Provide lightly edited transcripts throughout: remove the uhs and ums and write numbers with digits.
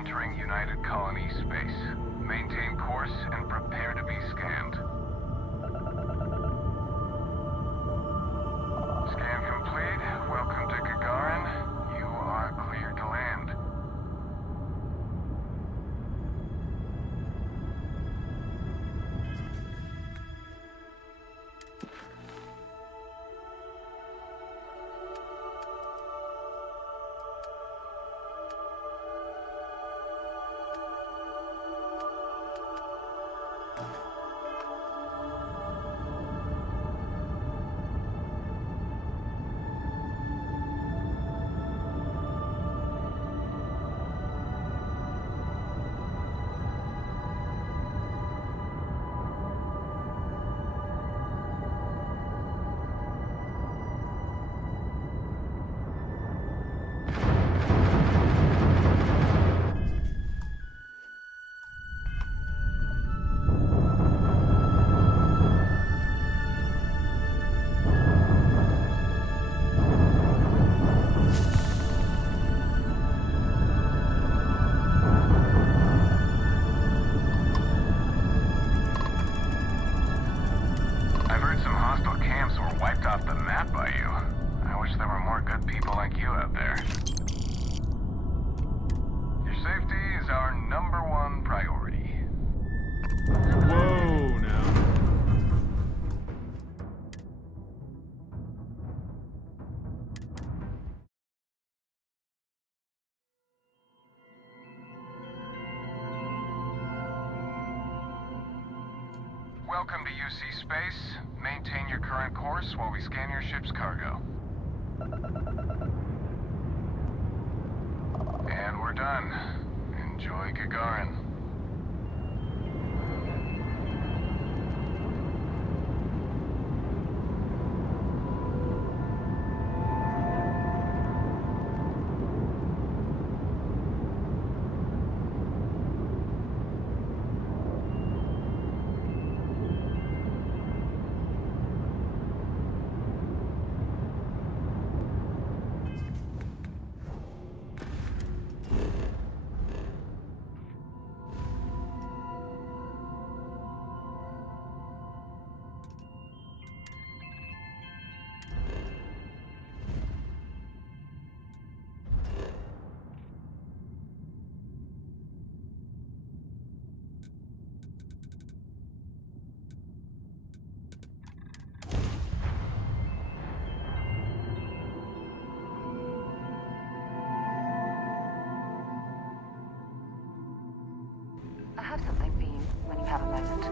entering United Colony space. Maintain course and prepare to be scanned. Scan complete. Welcome to Gagarin. You are cleared to land. I've heard some hostile camps were wiped off the map by you. I wish there were more good people like you out there. Your safety is our #1 priority. Whoa, now. Welcome to UC Space. Maintain your current course while we scan your ship's cargo. And we're done. Enjoy Gagarin. I have something for you when you have a moment.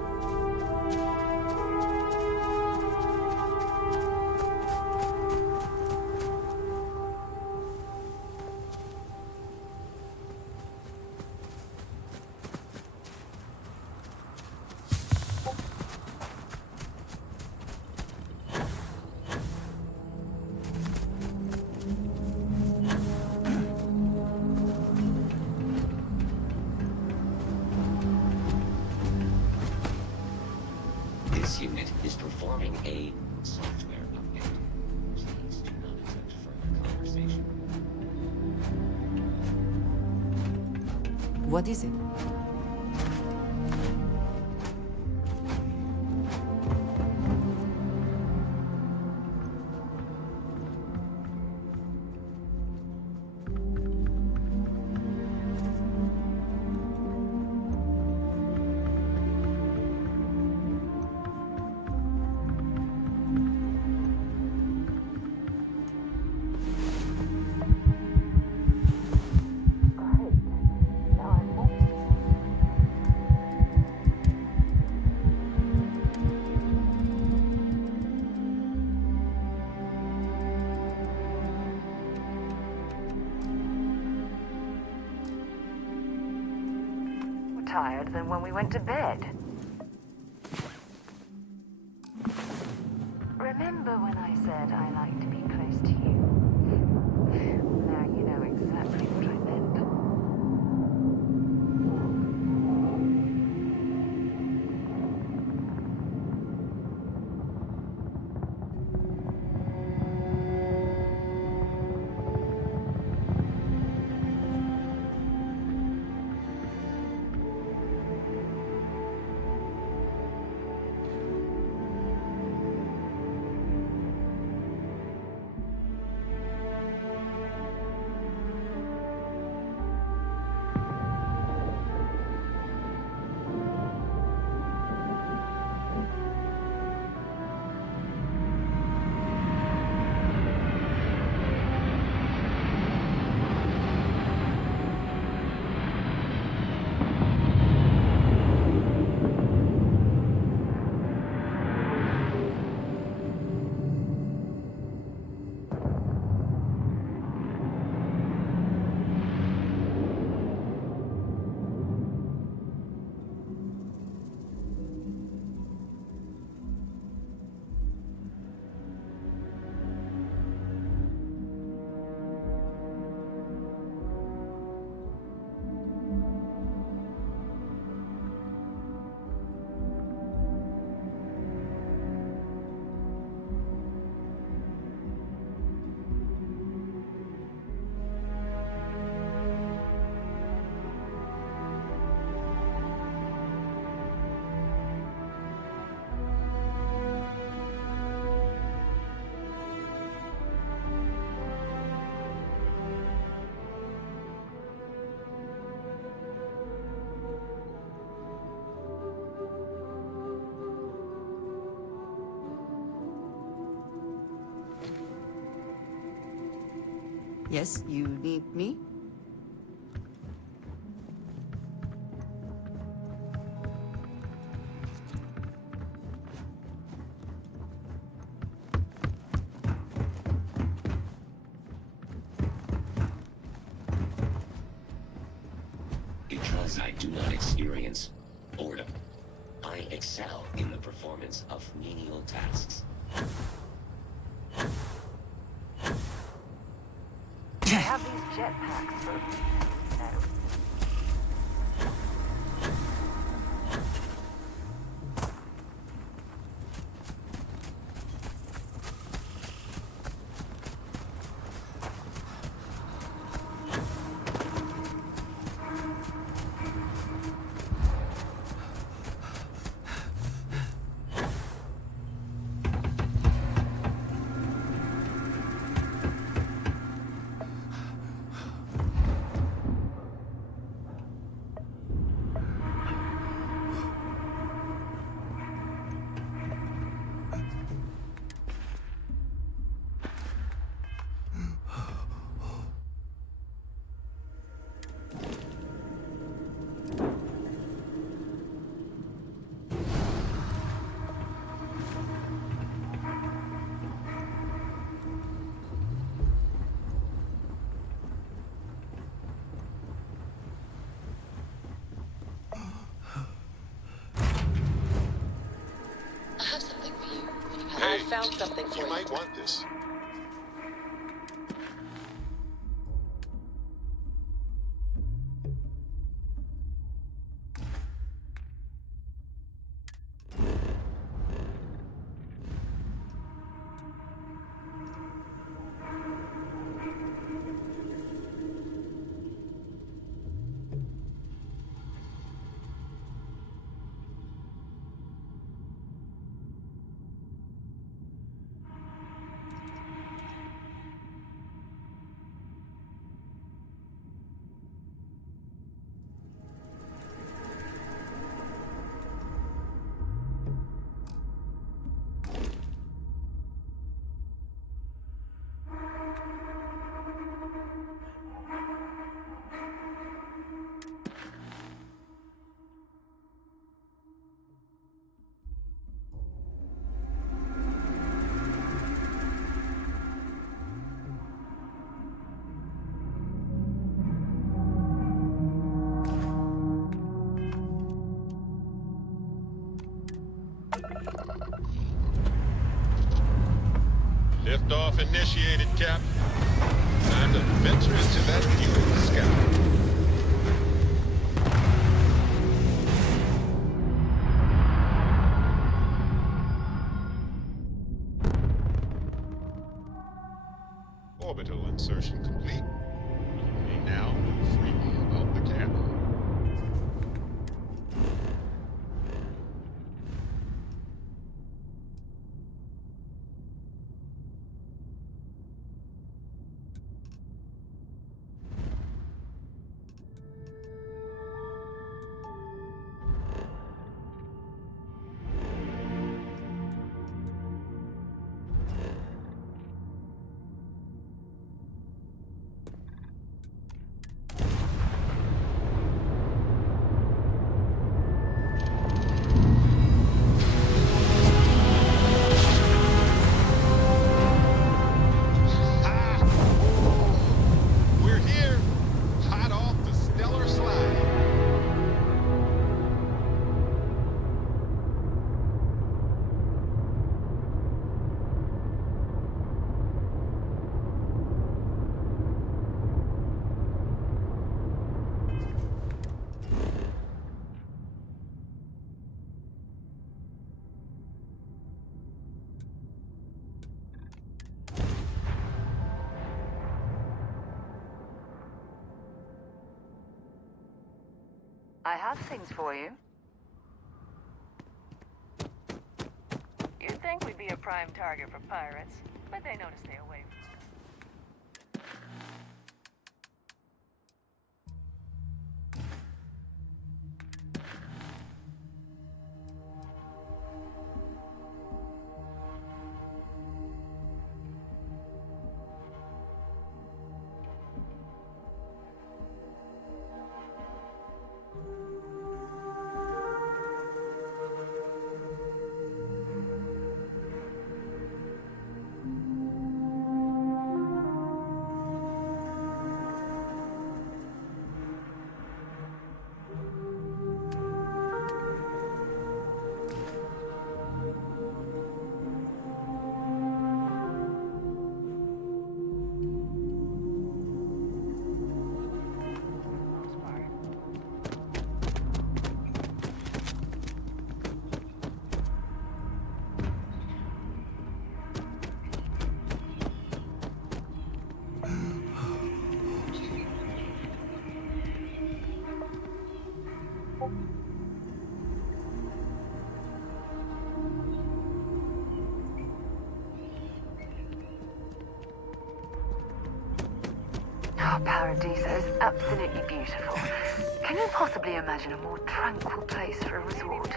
This unit is performing a software update. Please do not attempt further conversation. What is it? Tired than when we went to bed. Remember when I said I like to be close to you? Now you know exactly what I meant. Yes, you need me? Because I do not experience boredom, I excel in the performance of menial tasks. They have these jetpacks, but no. I have something for you. Hey, I found something for you. you might want this. Liftoff initiated, Cap. Time to venture into that view in the sky. Orbital insertion complete. You may now move freely about the cabin. We're here, hot off the stellar slide. I have things for you. You'd think we'd be a prime target for pirates, but they know to stay away. Oh, Paradiso is absolutely beautiful. Can you possibly imagine a more tranquil place for a resort?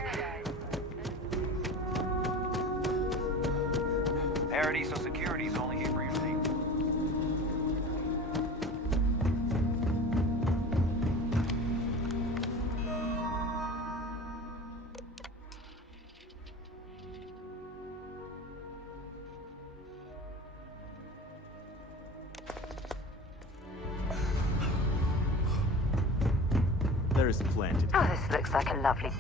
Paradiso Security's only here for your safety. There is plenty. Oh, this looks like a lovely...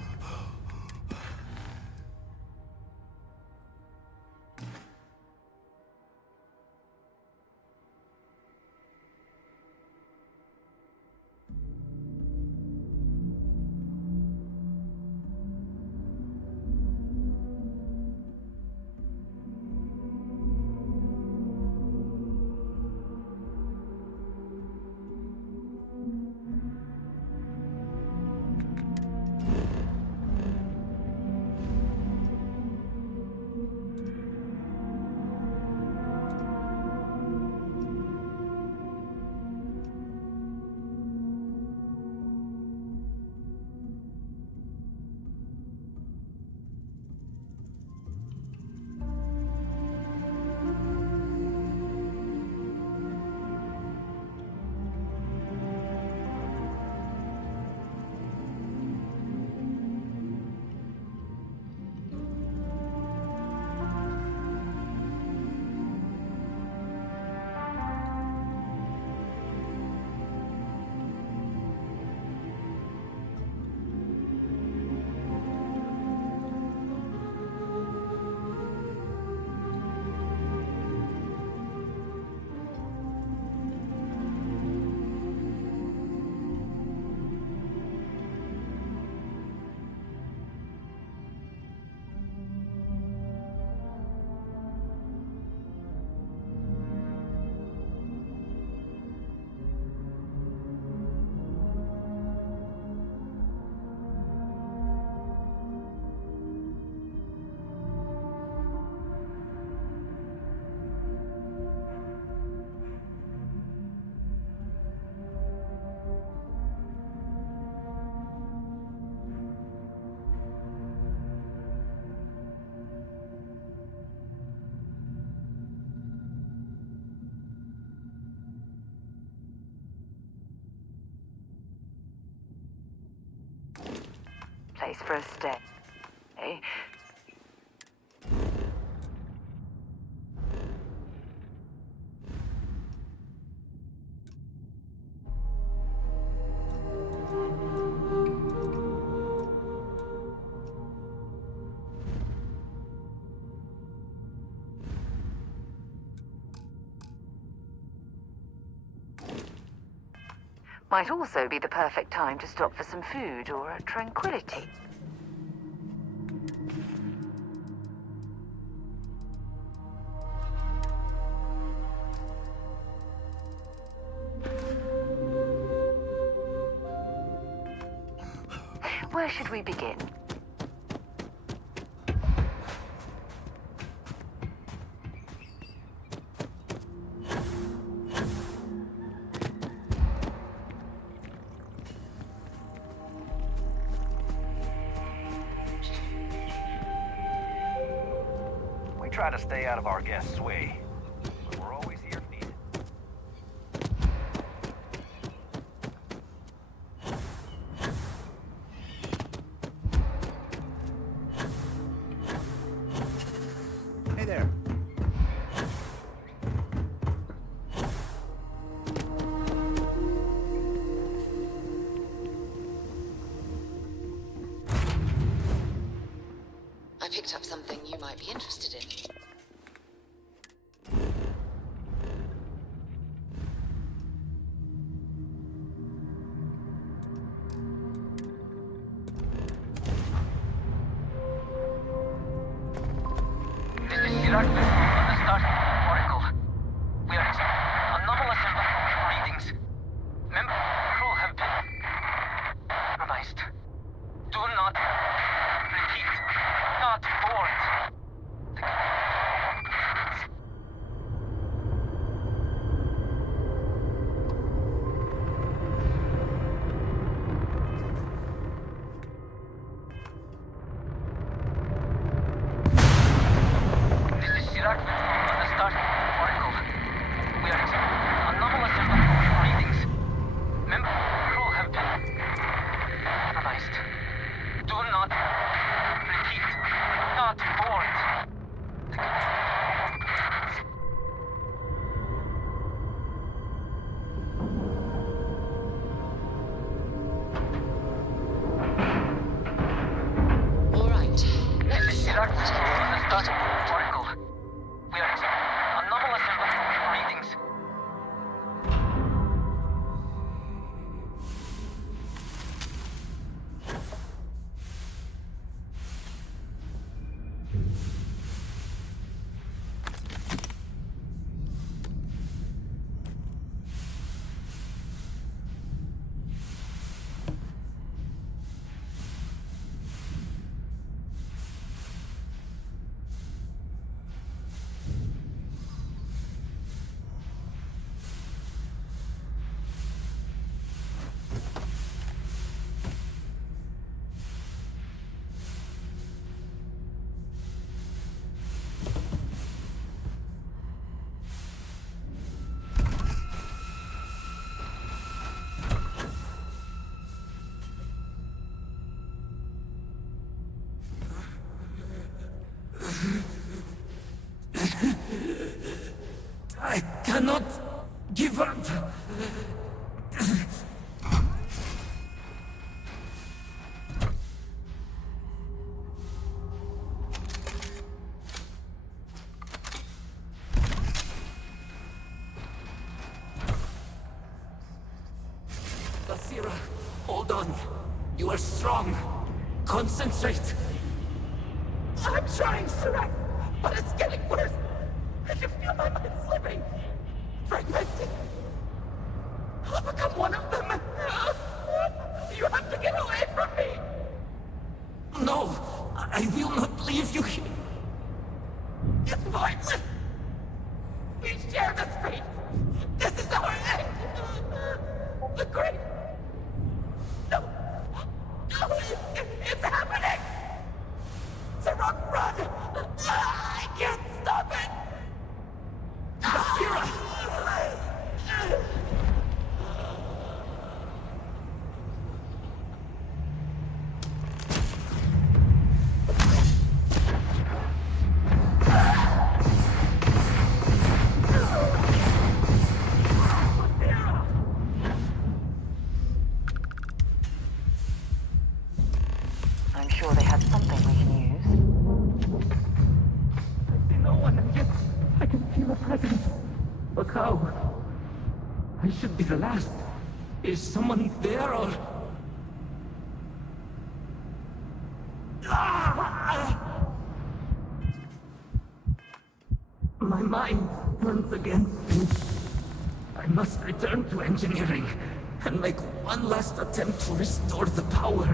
place for a stay. Might also be the perfect time to stop for some food or a tranquility. Where should we begin? We try to stay out of our guests' way, but we're always here if needed. Hey there. I picked up something you might be interested in. This is Sirach of the Starting Oracle. We are anomalous in readings. Member crew have been compromised. Do not repeat. Not board. cannot give up. Basira, hold on. You are strong. Concentrate. I'm trying, Surak, but it's getting worse. I can feel my mind slipping. Fragmenting. I'll become one of them. You have to get away from me. No, I will not leave you here. It's pointless. We share this fate. This is our end. The great... No. No, it's happening. Sarok, run. I can't stop it. Basira! I'm sure they have something we can use. I see no one, and yet I can feel a presence. But how? I should be the last. Is someone there, or... My mind turns against me. I must return to engineering and make one last attempt to restore the power.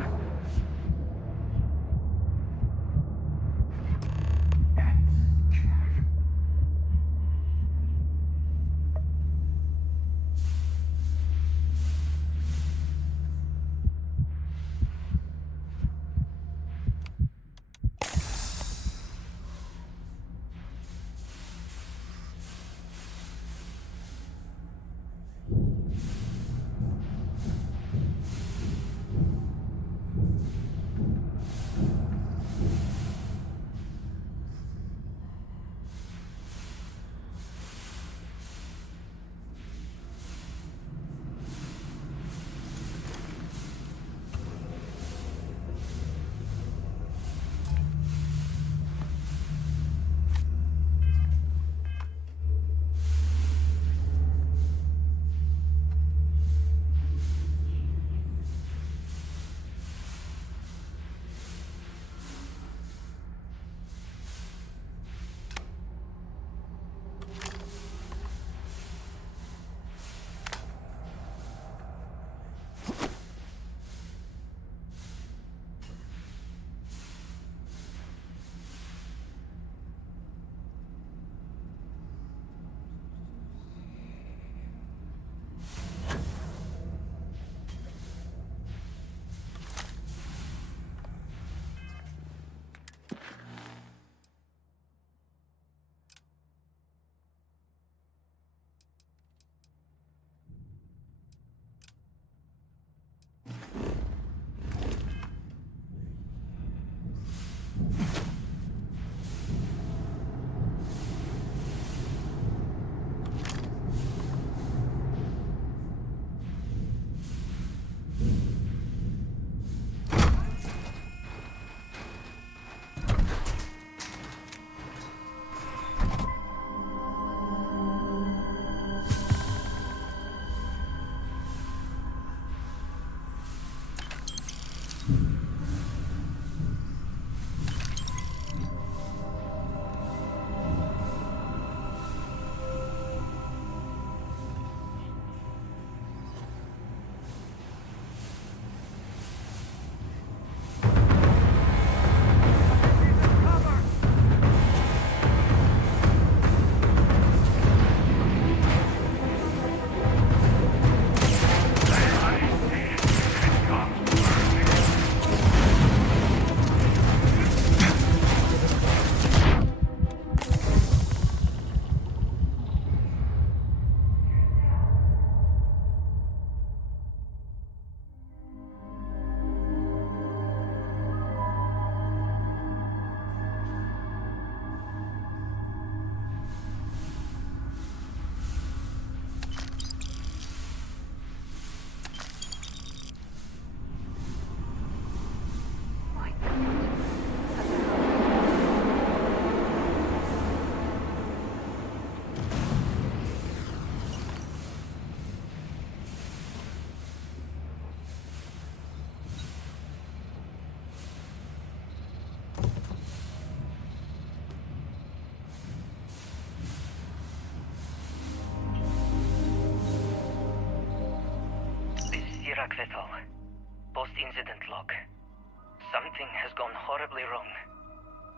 terribly wrong.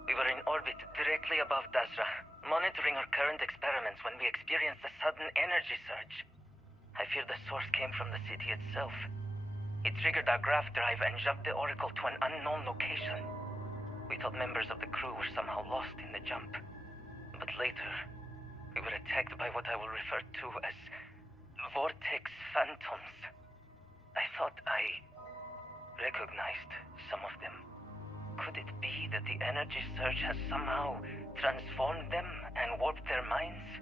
We were in orbit directly above Dasra, monitoring our current experiments when we experienced a sudden energy surge. I fear the source came from the city itself. It triggered our grav drive and jumped the Oracle to an unknown location. We thought members of the crew were somehow lost in the jump. But later, we were attacked by what I will refer to as Vortex Phantoms. I thought I recognized some of them. Could it be that the energy surge has somehow transformed them and warped their minds?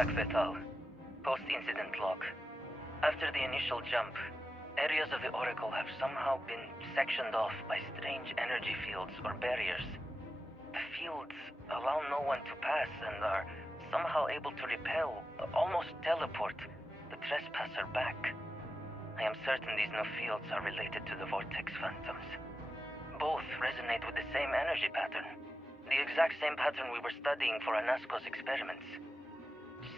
Iraq Vital. Post-incident log. After the initial jump, areas of the Oracle have somehow been sectioned off by strange energy fields or barriers. The fields allow no one to pass and are somehow able to repel, almost teleport, the trespasser back. I am certain these new fields are related to the Vortex Phantoms. Both resonate with the same energy pattern. The exact same pattern we were studying for Anasco's experiments.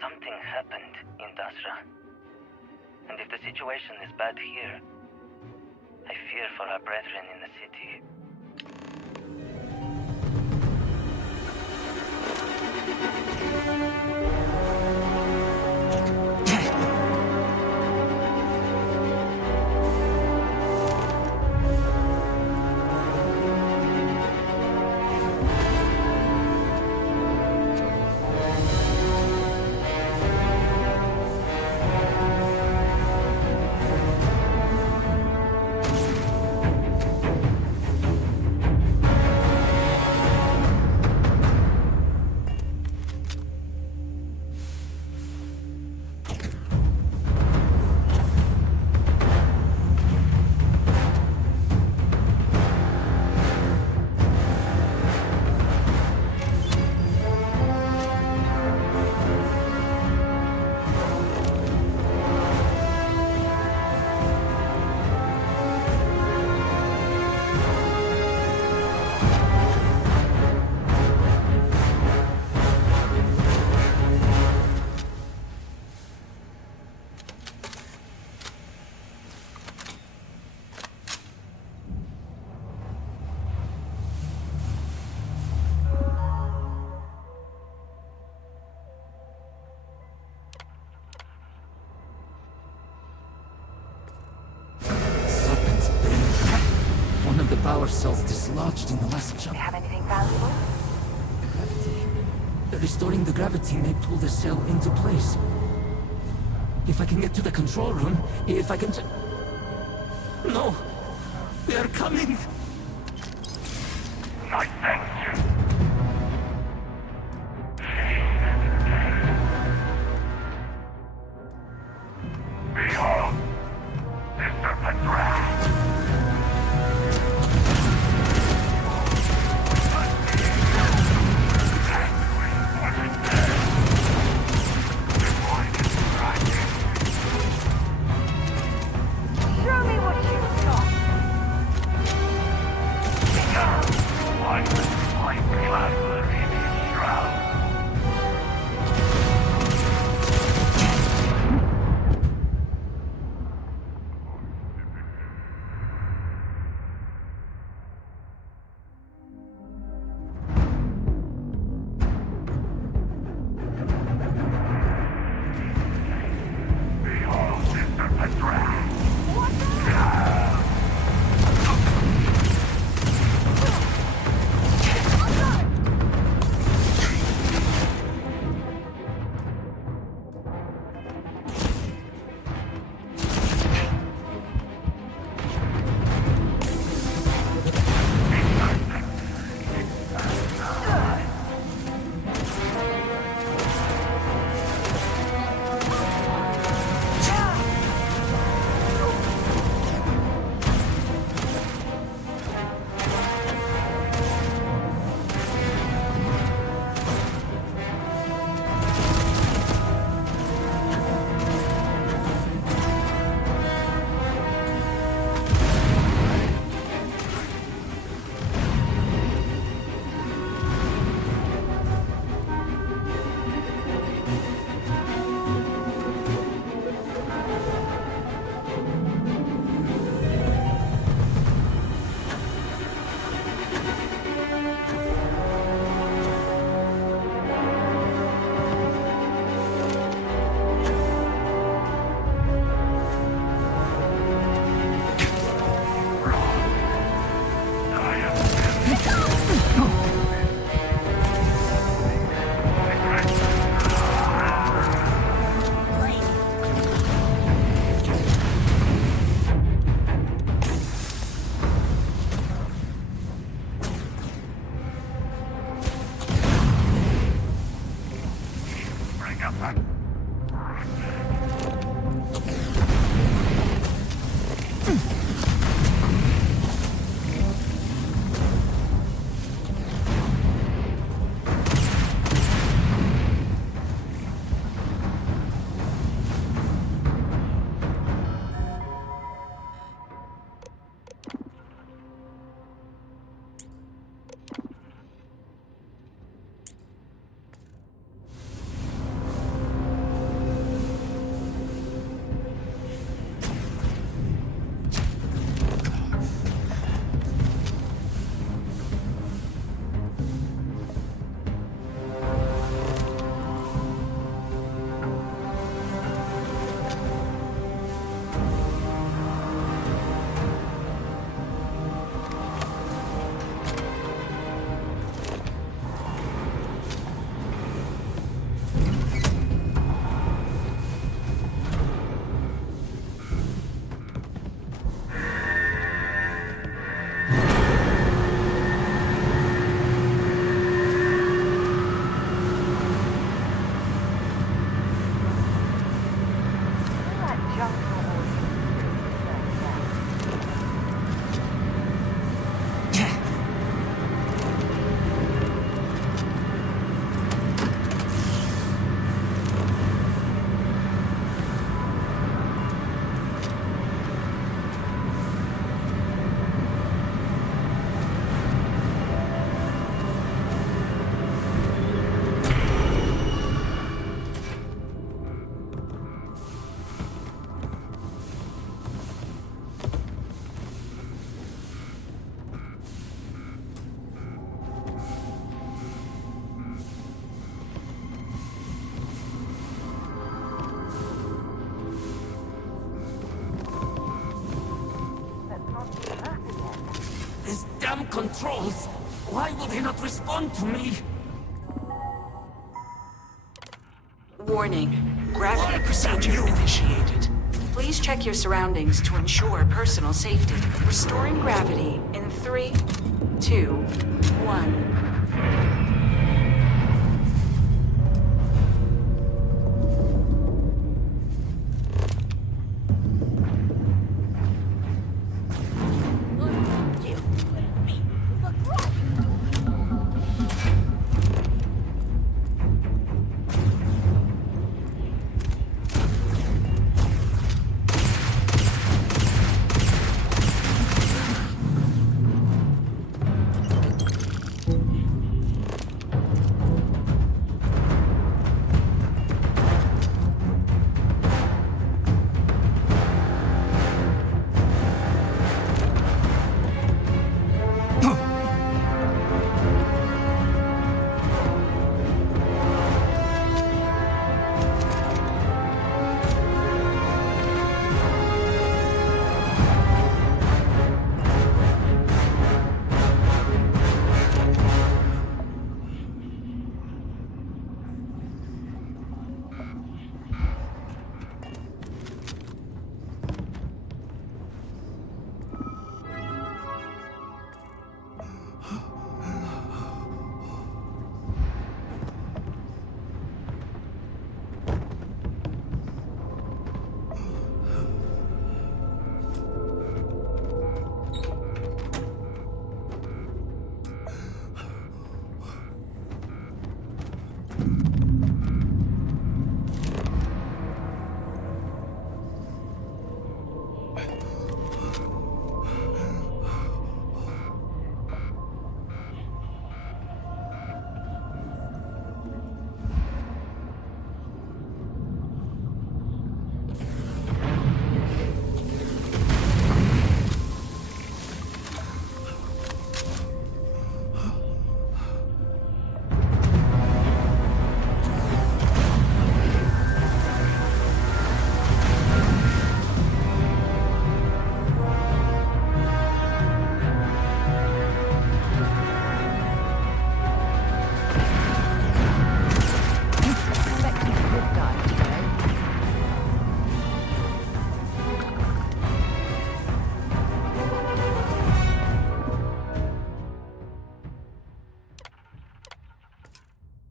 Something happened in Dasra. And if the situation is bad here, I fear for our brethren in the city. Serpent's brain. One of the power cells dislodged in the last jump. Have anything valuable? The gravity. Restoring the gravity may pull the cell into place. If I can get to the control room, if I can No! They are coming! I thank you. Behold, the serpent's wrath. Show me what you've got. Like glass in his shroud. Behold the serpent's wrath. damn controls! Why will they not respond to me? Warning. Gravity procedure initiated. Please check your surroundings to ensure personal safety. Restoring gravity in 3, 2, 1.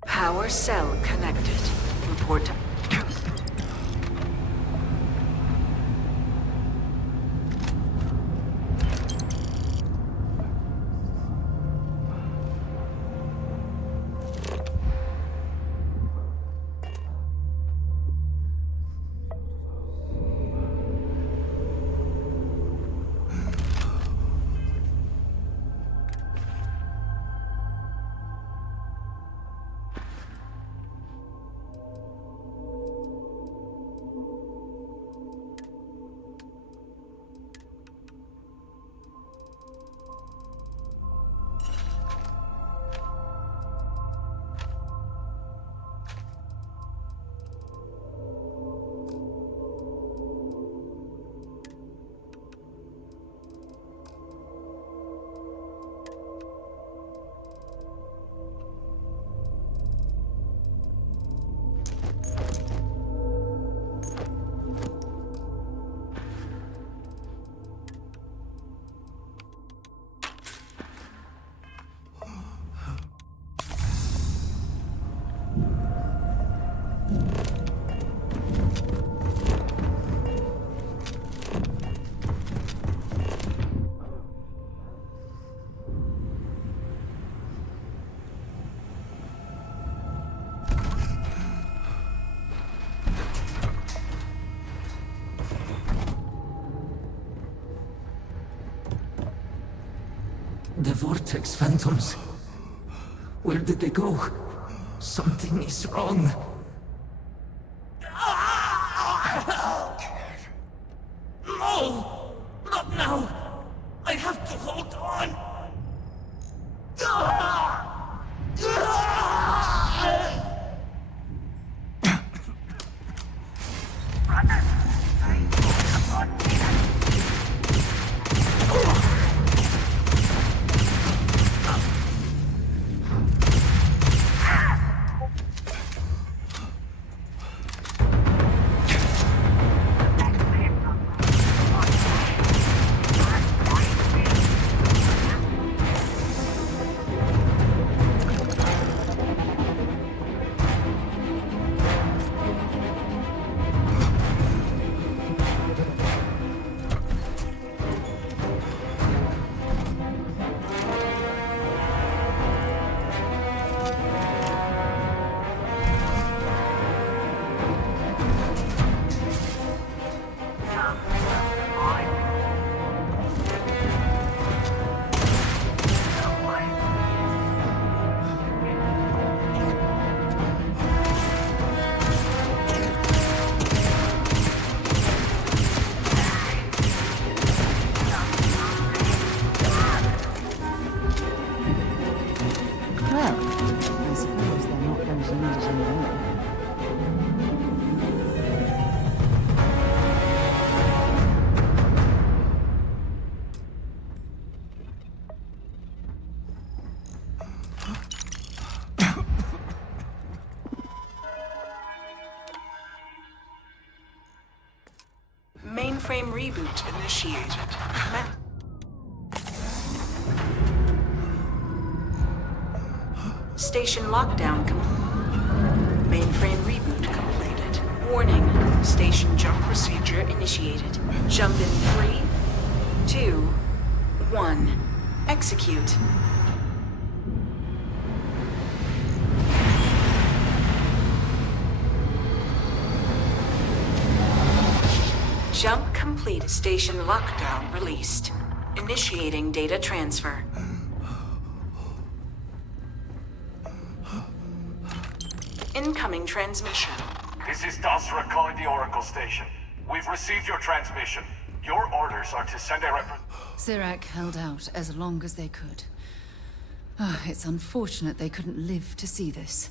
Power cell connected. Report to... The Vortex Phantoms. Where did they go? Something is wrong. No! Not now! I have to hold on! Mainframe reboot initiated. Station lockdown Mainframe reboot completed. Warning. Station jump procedure initiated. Jump in 3, 2, 1. Execute. Jump complete. Station lockdown released. Initiating data transfer. Incoming transmission. This is Dasra calling the Oracle Station. We've received your transmission. Your orders are to send a Sirac held out as long as they could. It's unfortunate they couldn't live to see this.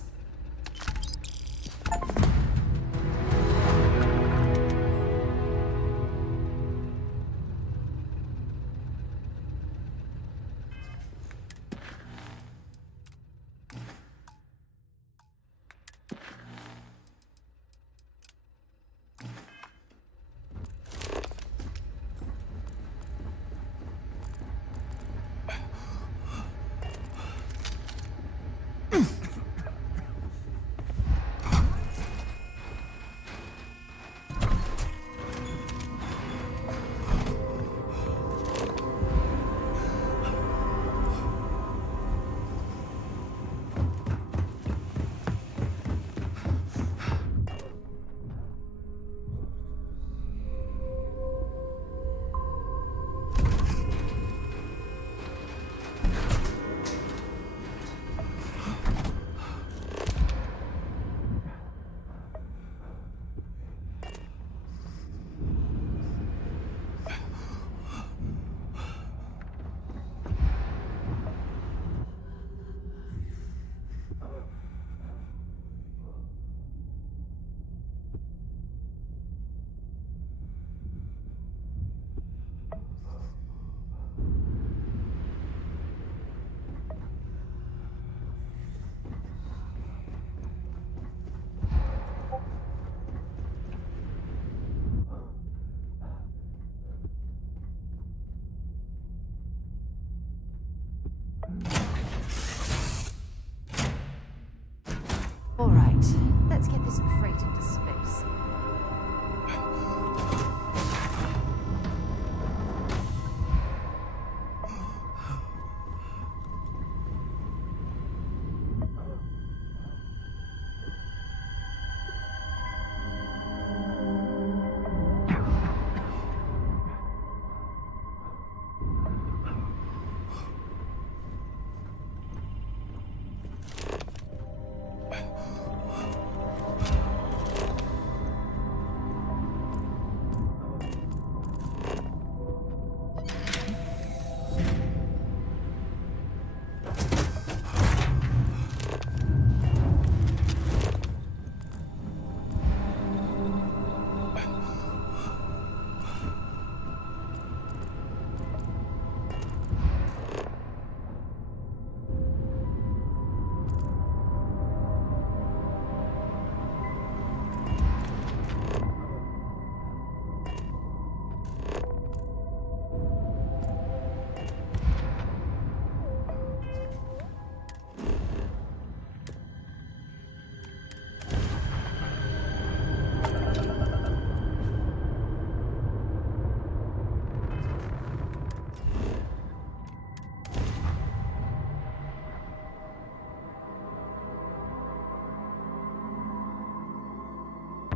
All right, let's get this crate into space.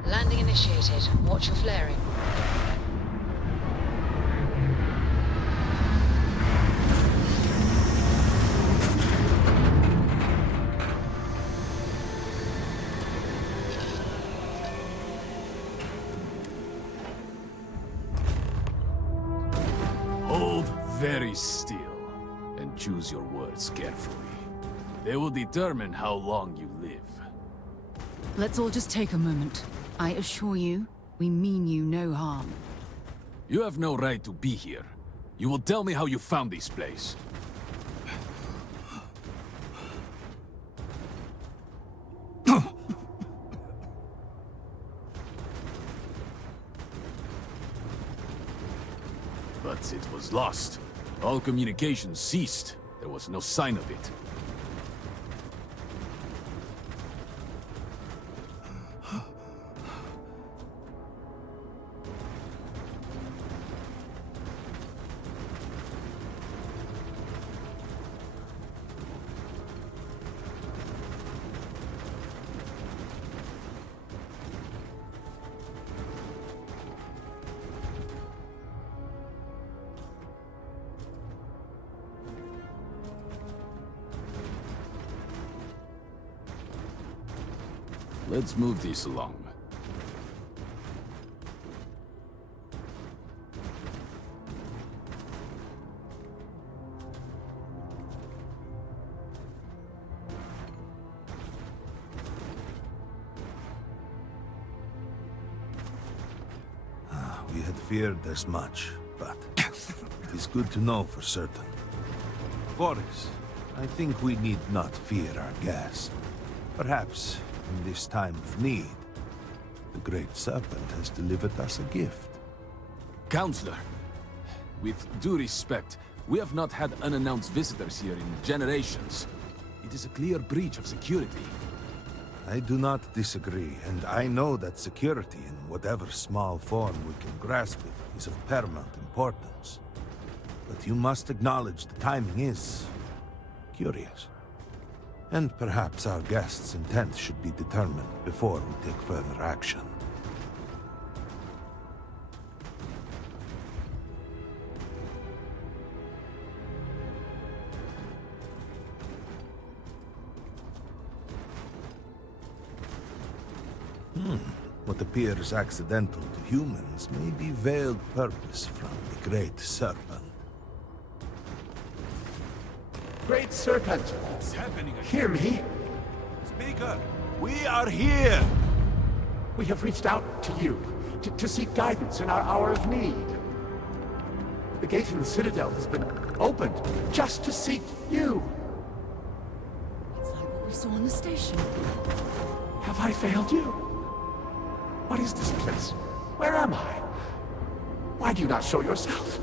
Landing initiated. Watch your flaring. Hold very still and choose your words carefully. They will determine how long you live. Let's all just take a moment. I assure you, we mean you no harm. You have no right to be here. You will tell me how you found this place. but it was lost. All communication ceased. There was no sign of it. Let's move this along. We had feared as much, but it is good to know for certain. Boris, I think we need not fear our guest. Perhaps, in this time of need, the Great Serpent has delivered us a gift. Counselor, with due respect, we have not had unannounced visitors here in generations. It is a clear breach of security. I do not disagree, and I know that security, in whatever small form we can grasp it, is of paramount importance. But you must acknowledge the timing is curious. And perhaps our guest's intent should be determined before we take further action. What appears accidental to humans may be veiled purpose from the Great Serpent. Great Serpent! What's happening? Hear me! Speaker, we are here! We have reached out to you to seek guidance in our hour of need. The gate in the Citadel has been opened just to seek you. It's like what we saw on the station. Have I failed you? What is this place? Where am I? Why do you not show yourself?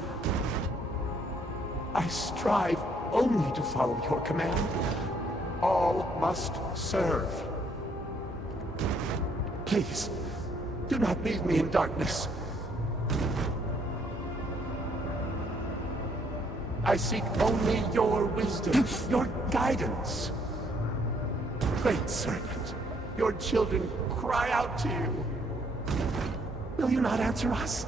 I strive only to follow your command. All must serve. Please, do not leave me in darkness. I seek only your wisdom, your guidance. Great Serpent, your children cry out to you. Will you not answer us?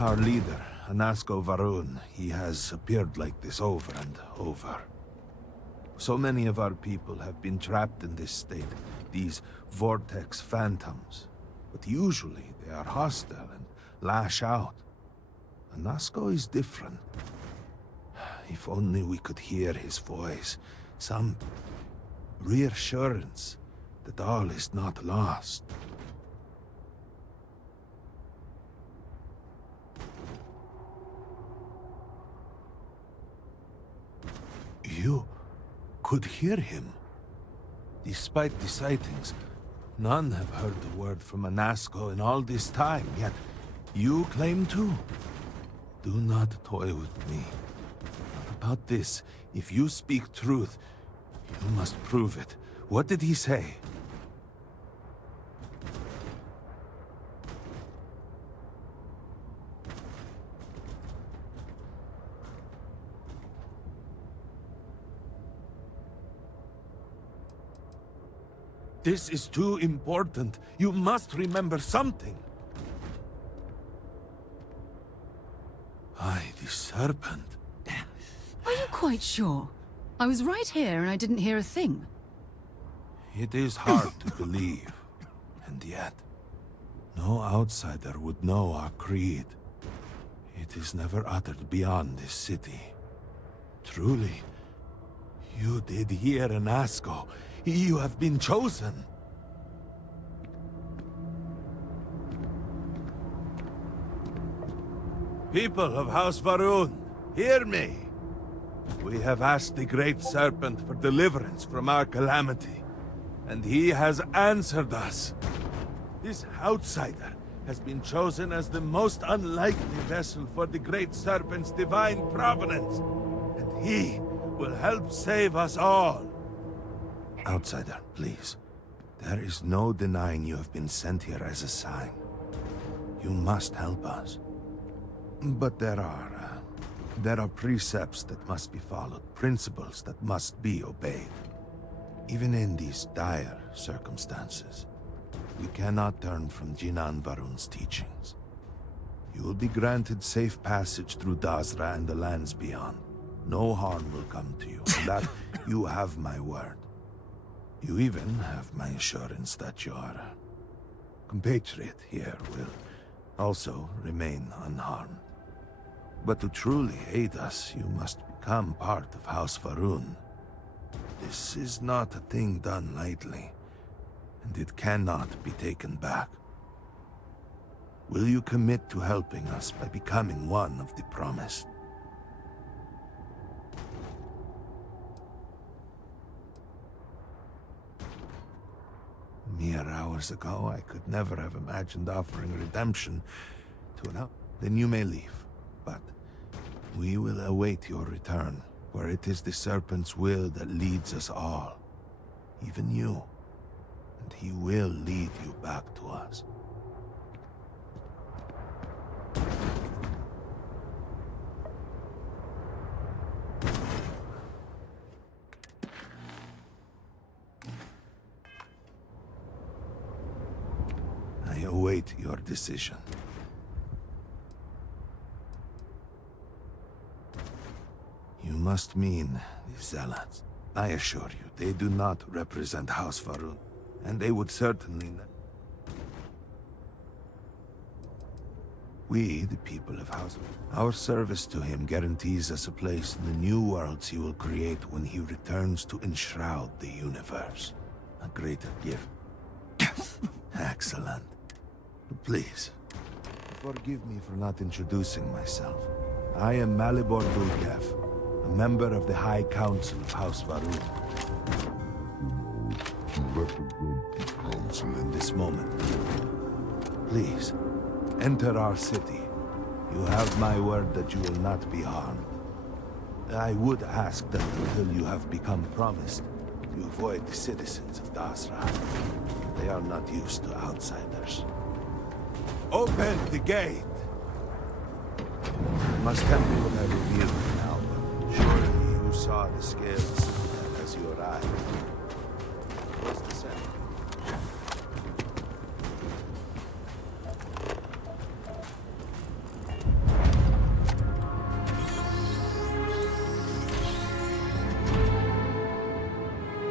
Our leader, Anasko Varun, he has appeared like this over and over. So many of our people have been trapped in this state, these vortex phantoms. But usually they are hostile and lash out. Anasko is different. If only we could hear his voice, some reassurance that all is not lost. You could hear him. Despite the sightings, none have heard the word from Anasko in all this time, yet you claim to. Do not toy with me. About this, if you speak truth, you must prove it. What did he say? This is too important. You must remember something. The Serpent. Are you quite sure? I was right here and I didn't hear a thing. It is hard to believe. And yet, no outsider would know our creed. It is never uttered beyond this city. Truly, you did hear Anasko. You have been chosen. People of House Varun, hear me. We have asked the Great Serpent for deliverance from our calamity, and he has answered us. This outsider has been chosen as the most unlikely vessel for the Great Serpent's divine providence. And he will help save us all. Outsider, please. There is no denying you have been sent here as a sign. You must help us. But there are precepts that must be followed, principles that must be obeyed. Even in these dire circumstances, we cannot turn from Jinan Varun's teachings. You will be granted safe passage through Dazra and the lands beyond. No harm will come to you, and that you have my word. You even have my assurance that your compatriot here will also remain unharmed. But to truly aid us, you must become part of House Varun. This is not a thing done lightly, and it cannot be taken back. Will you commit to helping us by becoming one of the promised? Mere hours ago, I could never have imagined offering redemption to an Then you may leave, but we will await your return, for it is the Serpent's will that leads us all, even you, and he will lead you back to us. I await your decision. You must mean the Zealots. I assure you, they do not represent House Varun, and they would certainly not. We, the people of House Varun, our service to him guarantees us a place in the new worlds he will create when he returns to enshroud the universe. A greater gift. Excellent. Please, forgive me for not introducing myself. I am Malibor Bulgav, a member of the High Council of House Varun. Represent the Council in this moment. Please, enter our city. You have my word that you will not be harmed. I would ask that until you have become promised, you avoid the citizens of Dazra. They are not used to outsiders. Open the gate! I must tell you what I revealed now, but surely you saw the scales as you arrived. What's the sound?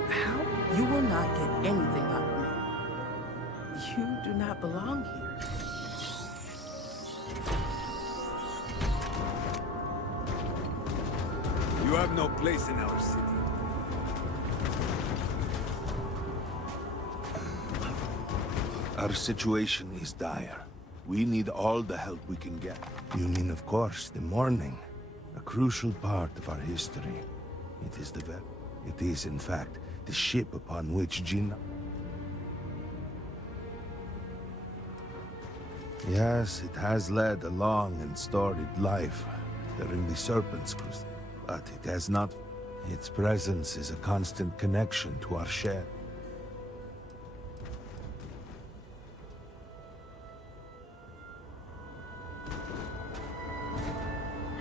How? You will not get anything out of me. You do not belong here. You have no place in our city. Our situation is dire. We need all the help we can get. You mean, of course, the mourning. A crucial part of our history. It is, in fact, the ship upon which Jin... Yes, it has led a long and storied life during the Serpent's Crusade. But it has not. Its presence is a constant connection to our shared.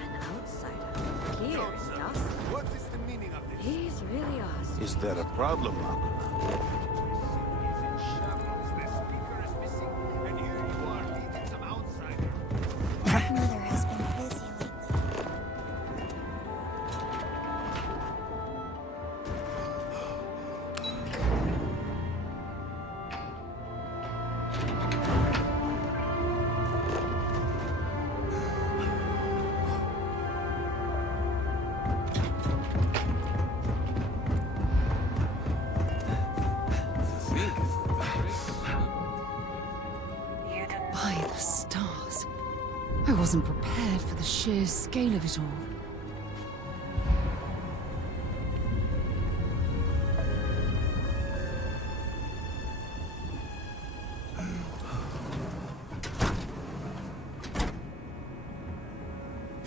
An outsider. Here, yes? What is the meaning of this? He's really awesome. Is there a problem, Malcolm? Mother has been busy lately. By the stars. I wasn't prepared for the sheer scale of it all.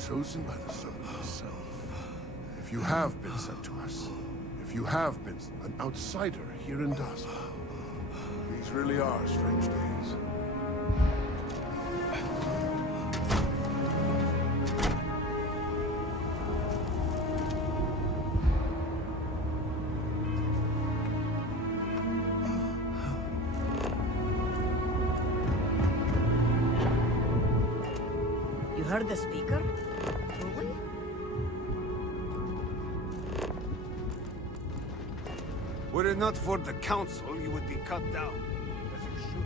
chosen by the serpent himself. If you have been sent to us, if you have been an outsider here in Dasra, these really are strange days. You heard the speaker? Truly? Were it not for the council, you would be cut down. As you should.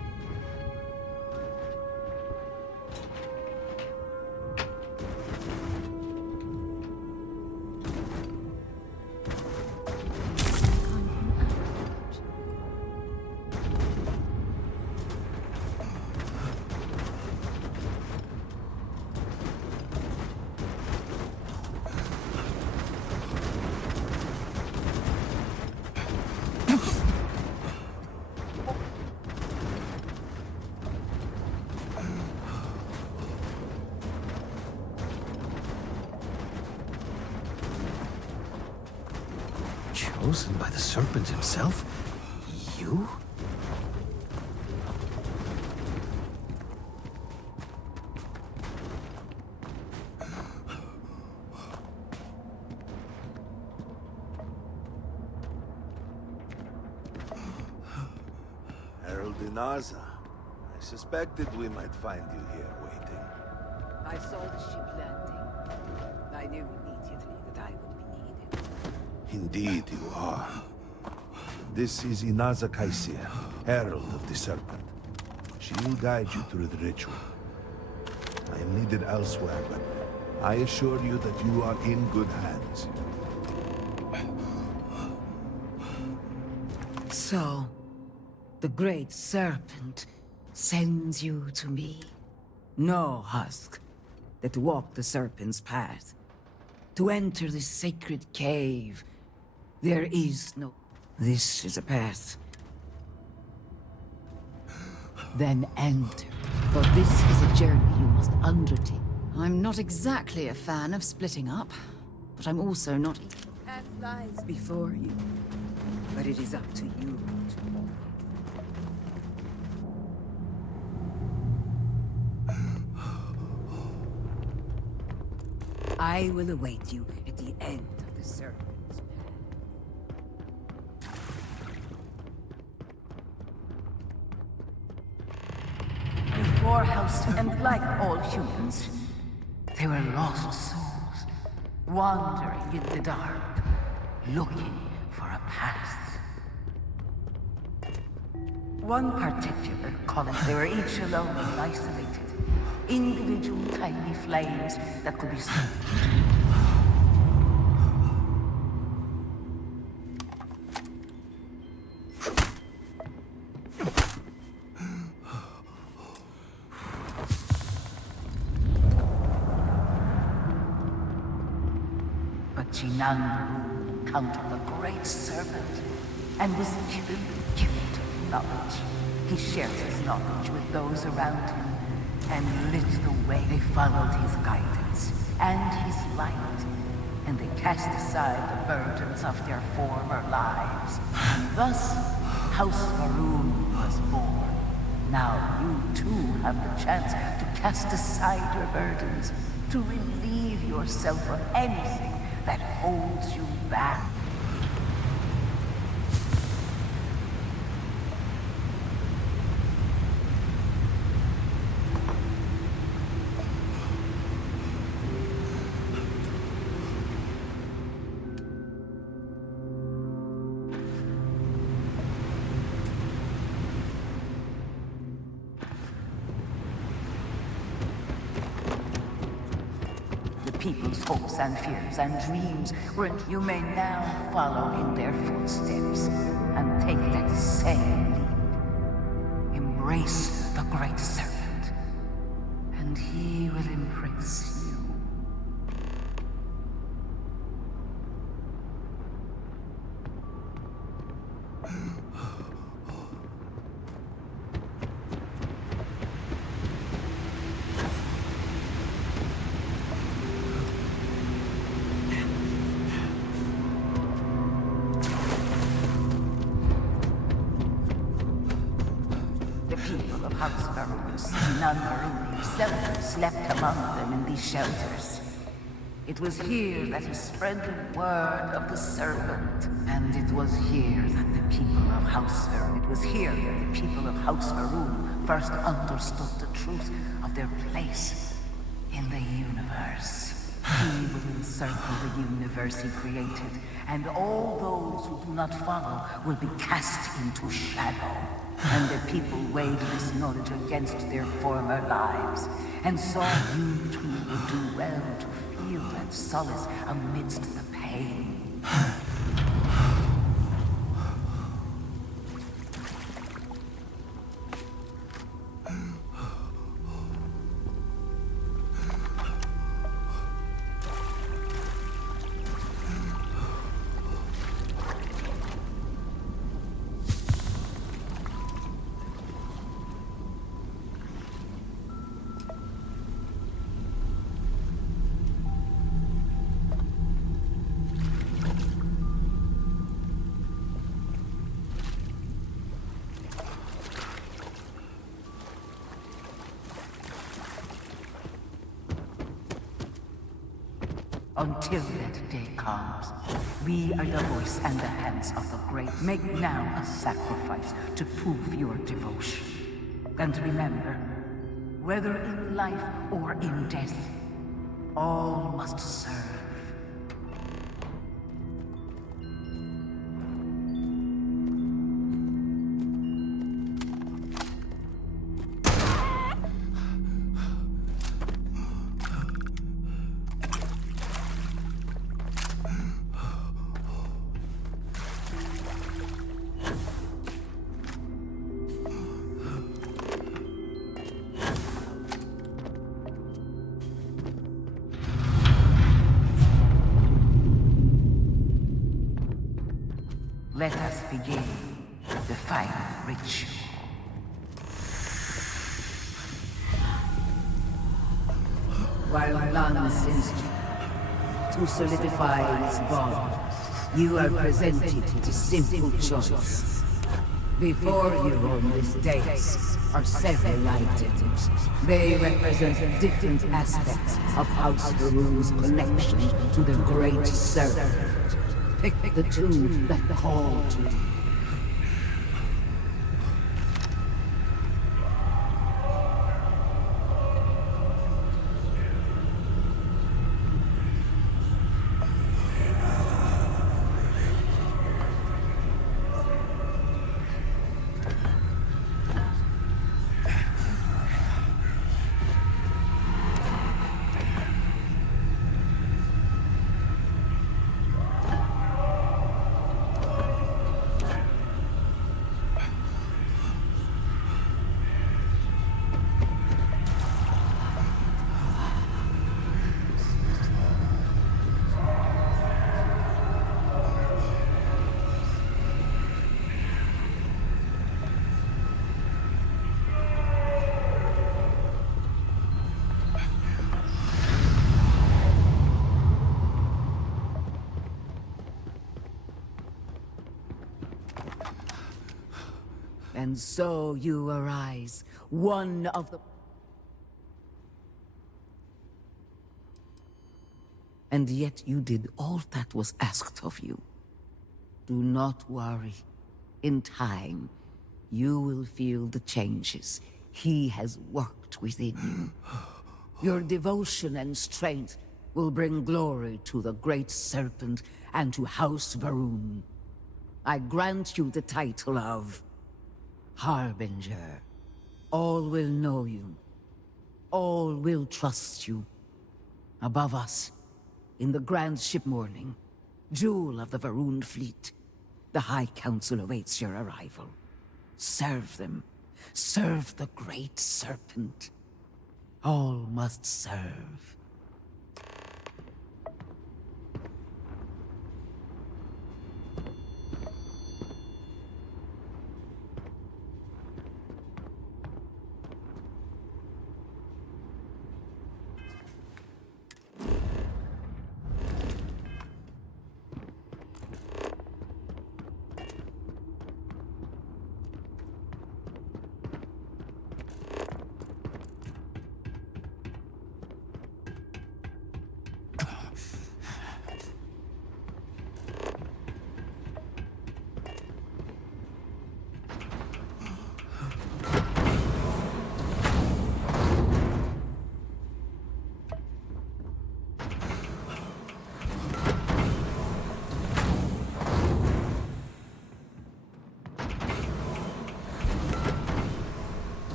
Chosen by the serpent himself? You? Herald Inaza. I suspected we might find you here waiting. I saw the ship landing. I knew immediately that I would be needed. Indeed you are. This is Inaza Kaisia, Herald of the Serpent. She will guide you through the ritual. I am needed elsewhere, but I assure you that you are in good hands. So, the Great Serpent sends you to me. No husk that to walk the Serpent's path, to enter this sacred cave, there is no... This is a path. Then enter, for this is a journey you must undertake. I'm not exactly a fan of splitting up, but I'm also not... Path lies before you, but it is up to you to walk it. I will await you at the end of the Serpent's Before House, and like all humans, they were lost souls, wandering in the dark, looking for a path. One particular colony, they were each alone and isolated, individual tiny flames that could be seen. Chinangaru encountered the Great Serpent and was given the gift of knowledge. He shared his knowledge with those around him and lit the way. They followed his guidance and his light, and they cast aside the burdens of their former lives. And thus, House Va'ruun was born. Now you too have the chance to cast aside your burdens, to relieve yourself of anything that holds you back. People's hopes and fears and dreams were... You may now follow in their footsteps and take that same lead. Embrace the Great Serpent, and he will embrace you. House Varun's, none Varun himself slept among them in these shelters. It was here that he spread the word of the serpent. And it was here that the people of House Varun, first understood the truth of their place in the universe. He will encircle the universe he created, and all those who do not follow will be cast into shadow. And the people weighed this knowledge against their former lives, and saw you two would do well to feel and solace amidst the pain. Until that day comes, we are the voice and the hands of the great. Make now a sacrifice to prove your devotion. And remember, whether in life or in death, all must serve. Let us begin the final ritual. While none sends you to solidify its bond, you are presented with a simple choice. Before you on this dais are several items. They represent different aspects of House Varun's connection to the Great Serpent. Pick the two that call to you. And so you arise, one of the... And yet you did all that was asked of you. Do not worry. In time, you will feel the changes he has worked within you. Your devotion and strength will bring glory to the Great Serpent and to House Varun. I grant you the title of Harbinger. All will know you. All will trust you. Above us, in the Grand Ship Morning, jewel of the Varun fleet, the High Council awaits your arrival. Serve them. Serve the Great Serpent. All must serve.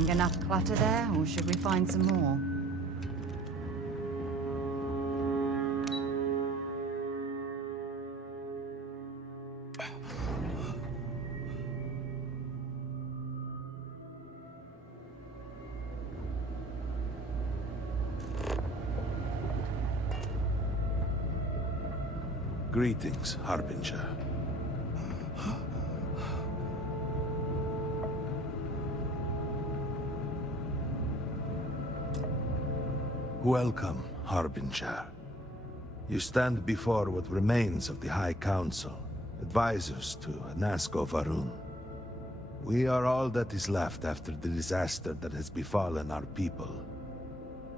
think enough clutter there, or should we find some more? Greetings, Harbinger. Welcome, Harbinger. You stand before what remains of the High Council, advisors to Anasco Varun. We are all that is left after the disaster that has befallen our people.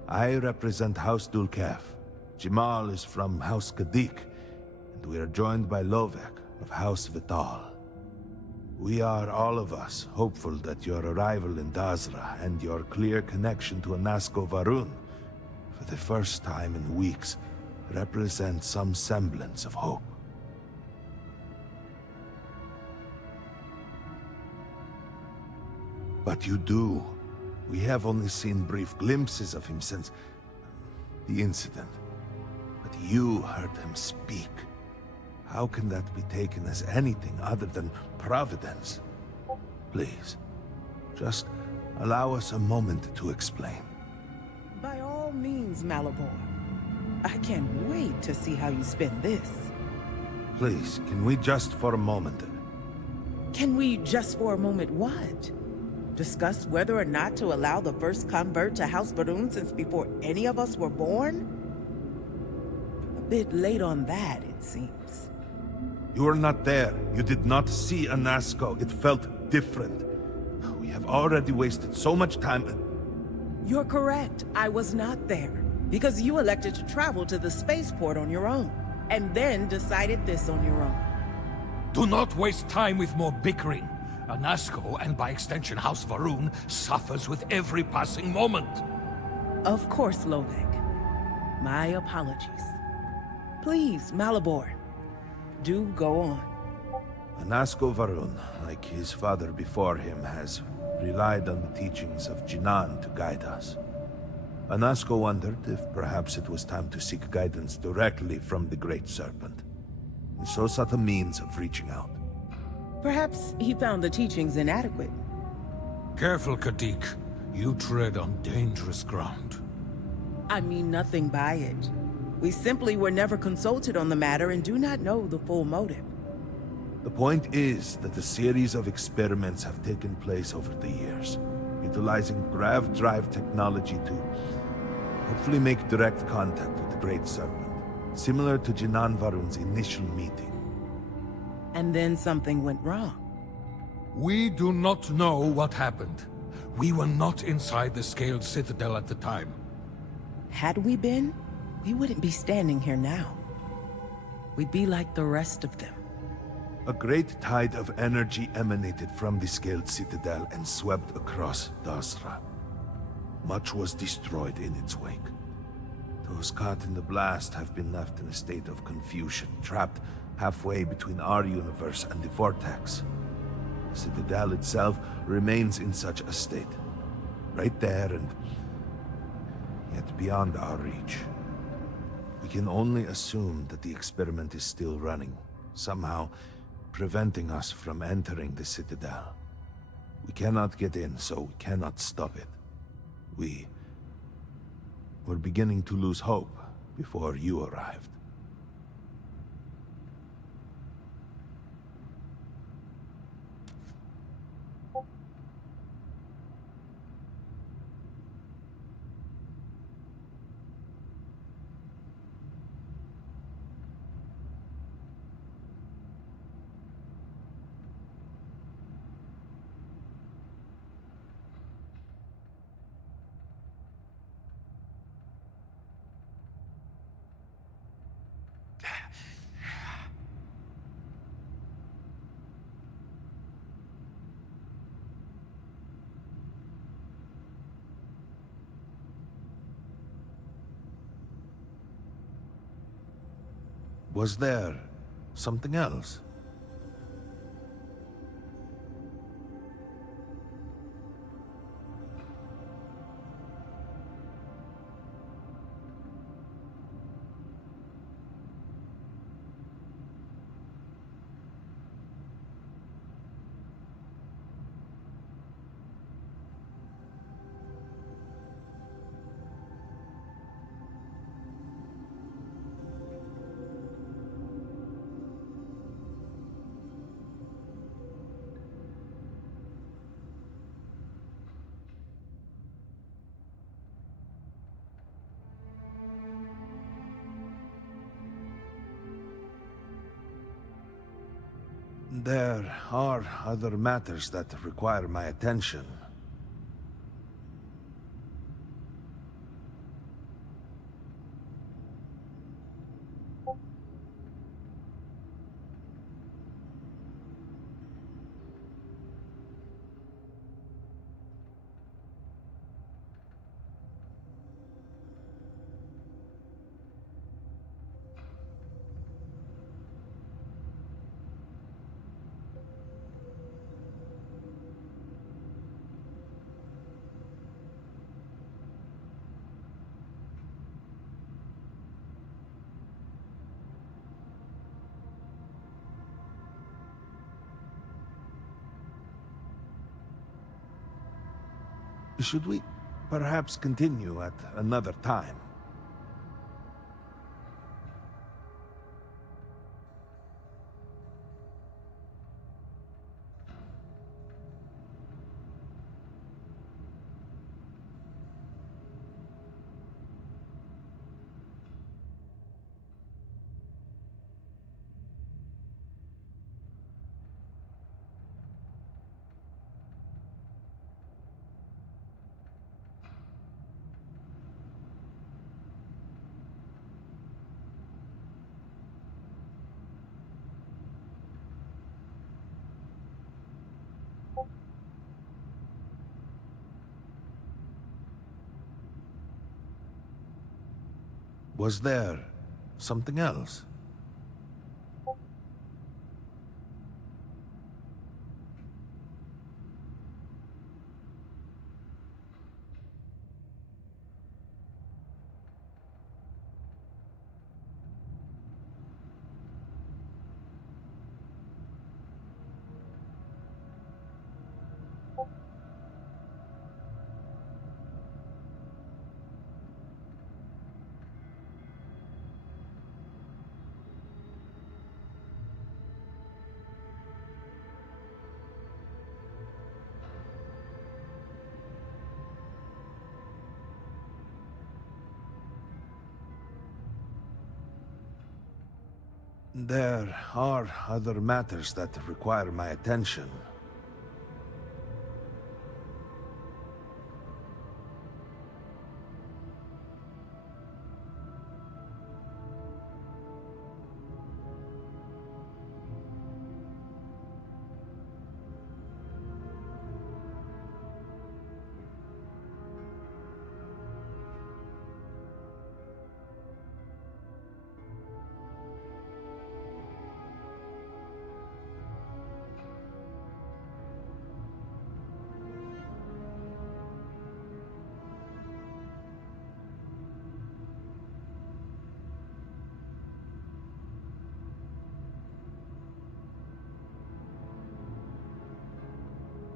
I represent House Dulkef. Jamal is from House Kadik, and we are joined by Lovek of House Vital. We are, all of us, hopeful that your arrival in Dazra and your clear connection to Anasco Varun, for the first time in weeks, represent some semblance of hope. But you do. We have only seen brief glimpses of him since the incident. But you heard him speak. How can that be taken as anything other than providence? Please, just allow us a moment to explain. By all means, Malabor. I can't wait to see how you spend this. Please, can we just for a moment... Can we just for a moment what? Discuss whether or not to allow the first convert to House Varun since before any of us were born? A bit late on that, it seems. You were not there. You did not see Anasco. It felt different. We have already wasted so much time. You're correct. I was not there. Because you elected to travel to the spaceport on your own. And then decided this on your own. Do not waste time with more bickering. Anasco, and by extension House Varun, suffers with every passing moment. Of course, Lovek. My apologies. Please, Malabor. Do go on. Anasco Varun, like his father before him, has relied on the teachings of Jinan to guide us. Anasco wondered if perhaps it was time to seek guidance directly from the Great Serpent, and so sought a means of reaching out. Perhaps he found the teachings inadequate. Careful, Kadik. You tread on dangerous ground. I mean nothing by it. We simply were never consulted on the matter and do not know the full motive. The point is that a series of experiments have taken place over the years, utilizing grav drive technology to hopefully make direct contact with the Great Serpent, similar to Jinan Varun's initial meeting. And then something went wrong. We do not know what happened. We were not inside the Scaled Citadel at the time. Had we been, we wouldn't be standing here now. We'd be like the rest of them. A great tide of energy emanated from the Scaled Citadel and swept across Dazra. Much was destroyed in its wake. Those caught in the blast have been left in a state of confusion, trapped halfway between our universe and the Vortex. The Citadel itself remains in such a state. Right there and yet beyond our reach. We can only assume that the experiment is still running, somehow preventing us from entering the Citadel. We cannot get in, so we cannot stop it. We're beginning to lose hope before you arrived. Was there something else? There are other matters that require my attention. Should we perhaps continue at another time? Was there something else? There are other matters that require my attention.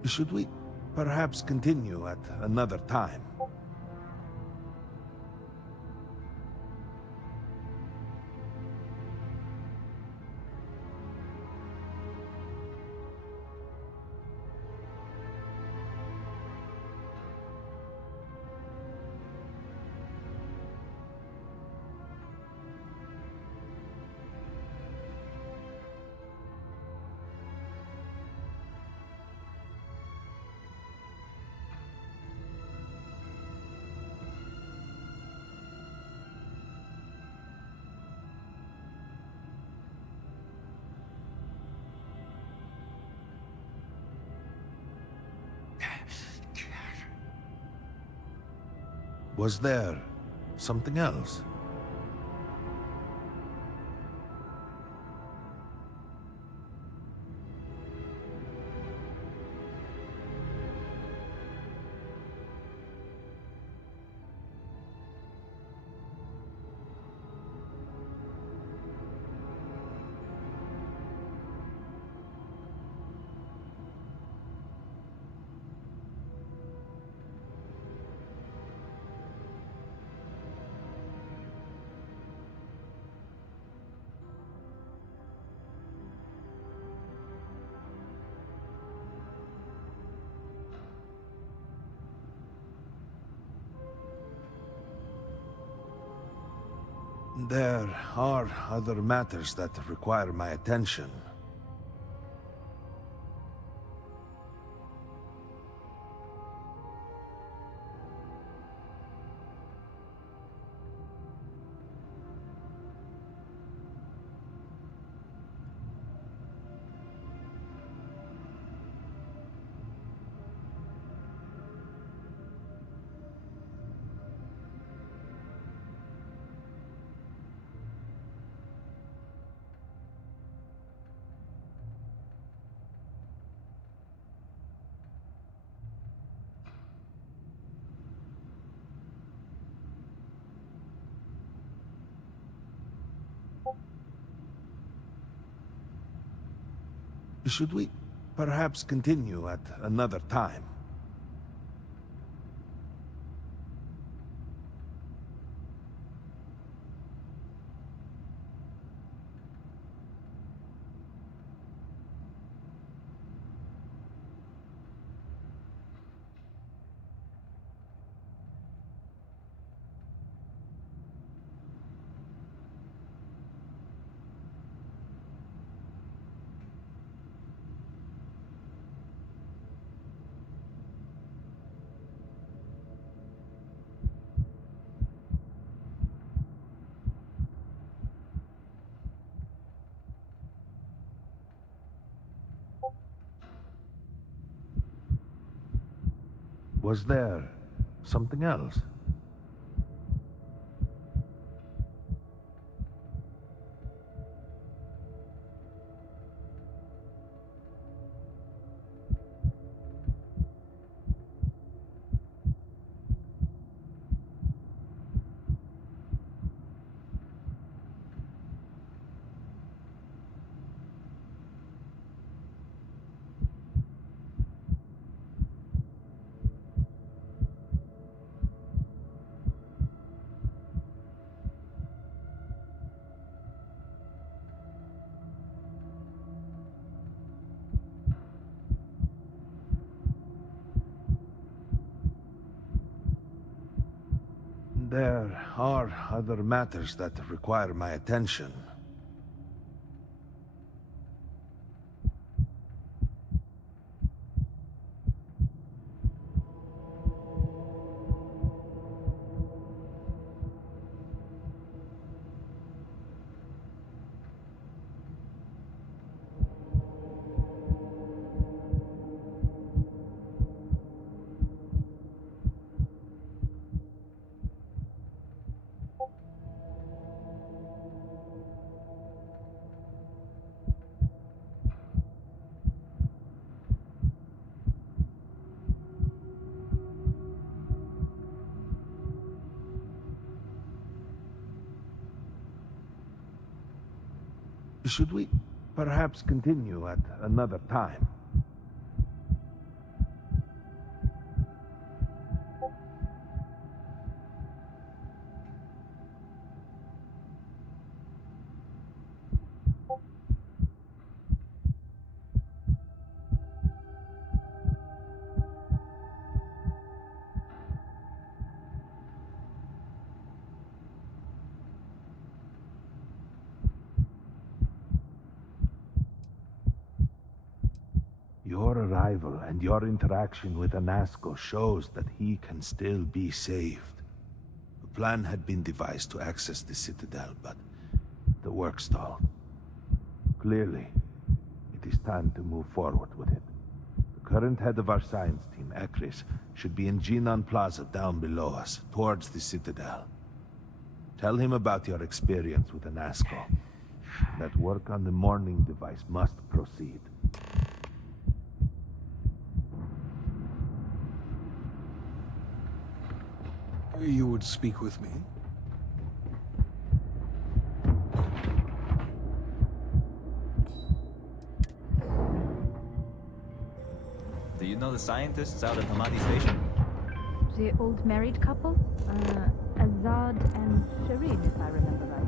Should we perhaps continue at another time? Was there something else? There are other matters that require my attention. Should we perhaps continue at another time? Was there something else? There are other matters that require my attention. Should we perhaps continue at another time? Your arrival and your interaction with Anasco shows that he can still be saved. A plan had been devised to access the Citadel, but the work stalled. Clearly, it is time to move forward with it. The current head of our science team, Ekris, should be in Jinan Plaza down below us, towards the Citadel. Tell him about your experience with Anasco. That work on the morning device must proceed. You would speak with me? Do you know the scientists out at Hamadi Station? The old married couple? Azad and Sharid, if I remember right.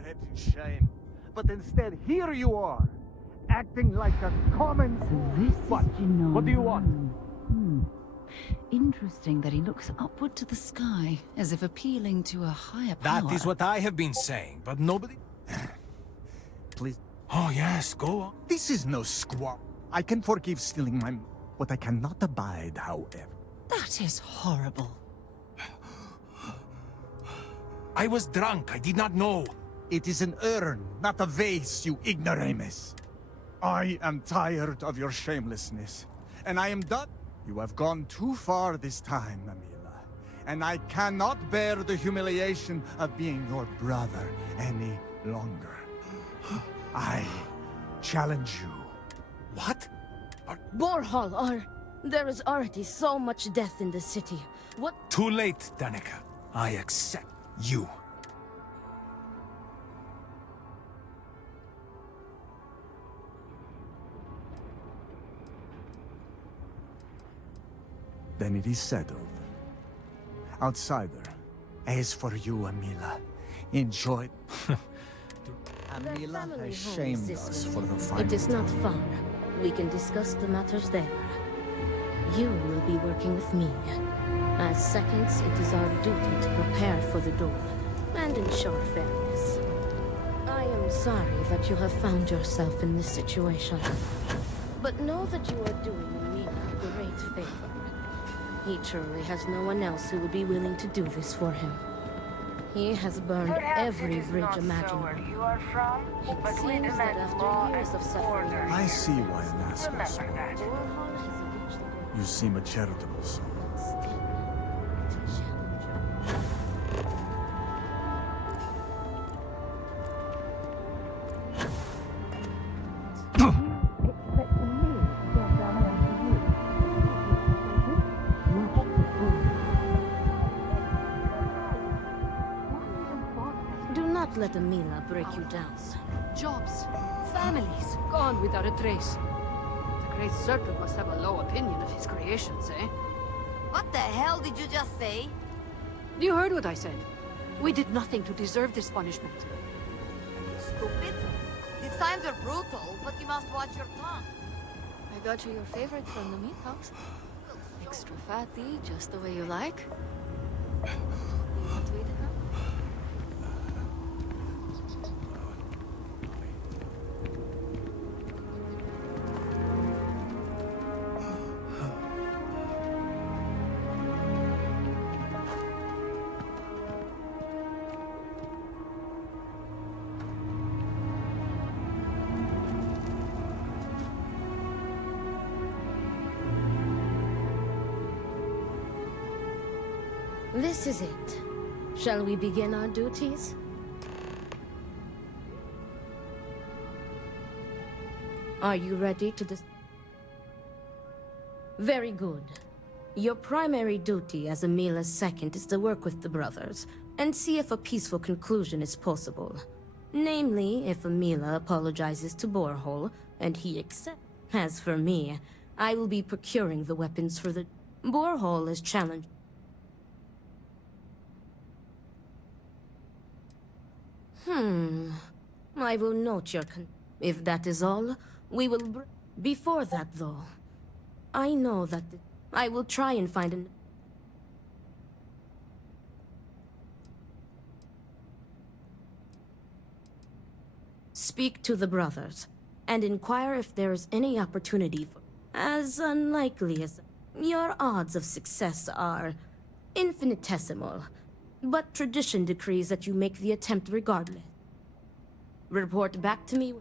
Head in shame. But instead, here you are, acting like a common... So this what? is Jinan. What do you want? Interesting that he looks upward to the sky, as if appealing to a higher power. That is what I have been saying, but nobody... Please. Oh yes, go on. This is no squab. I can forgive stealing my... What I cannot abide, however. That is horrible. I was drunk, I did not know. It is an urn, not a vase, you ignoramus. I am tired of your shamelessness, and I am done. You have gone too far this time, Amila, and I cannot bear the humiliation of being your brother any longer. I challenge you. What? Borhall, there is already so much death in the city. What? Too late, Danica. I accept you. Then it is settled. Outsider, as for you, Amila, enjoy... Amila has shamed us for the final It is not time. far. We can discuss the matters there. You will be working with me. As seconds, it is our duty to prepare for the duel and ensure fairness. I am sorry that you have found yourself in this situation. But know that you are doing Amila a great favor. He truly has no one else who would be willing to do this for him. He has burned every bridge imaginable. You are from, It seems that after years of suffering... I see why Alaska spoke. You seem a charitable soul. Do not let Amila break you down. Jobs, families, gone without a trace. The Great Serpent must have a low opinion of his creations, eh? What the hell did you just say? You heard what I said. We did nothing to deserve this punishment. Stupid. These times are brutal, but you must watch your tongue. I got you your favorite from the meat house. Extra fatty, just the way you like. You want to eat it now? This is it. Shall we begin our duties? Are you ready to Very good. Your primary duty as Amila's second is to work with the brothers, and see if a peaceful conclusion is possible. Namely, if Amila apologizes to Borhall, and he accepts. As for me, I will be procuring the weapons for the... Borhall is challenged. I will note your If that is all, we will Before that, though, I know that I will try and find an... Speak to the brothers, and inquire if there is any opportunity for... As unlikely as... Your odds of success are... infinitesimal. But tradition decrees that you make the attempt regardless. Report back to me.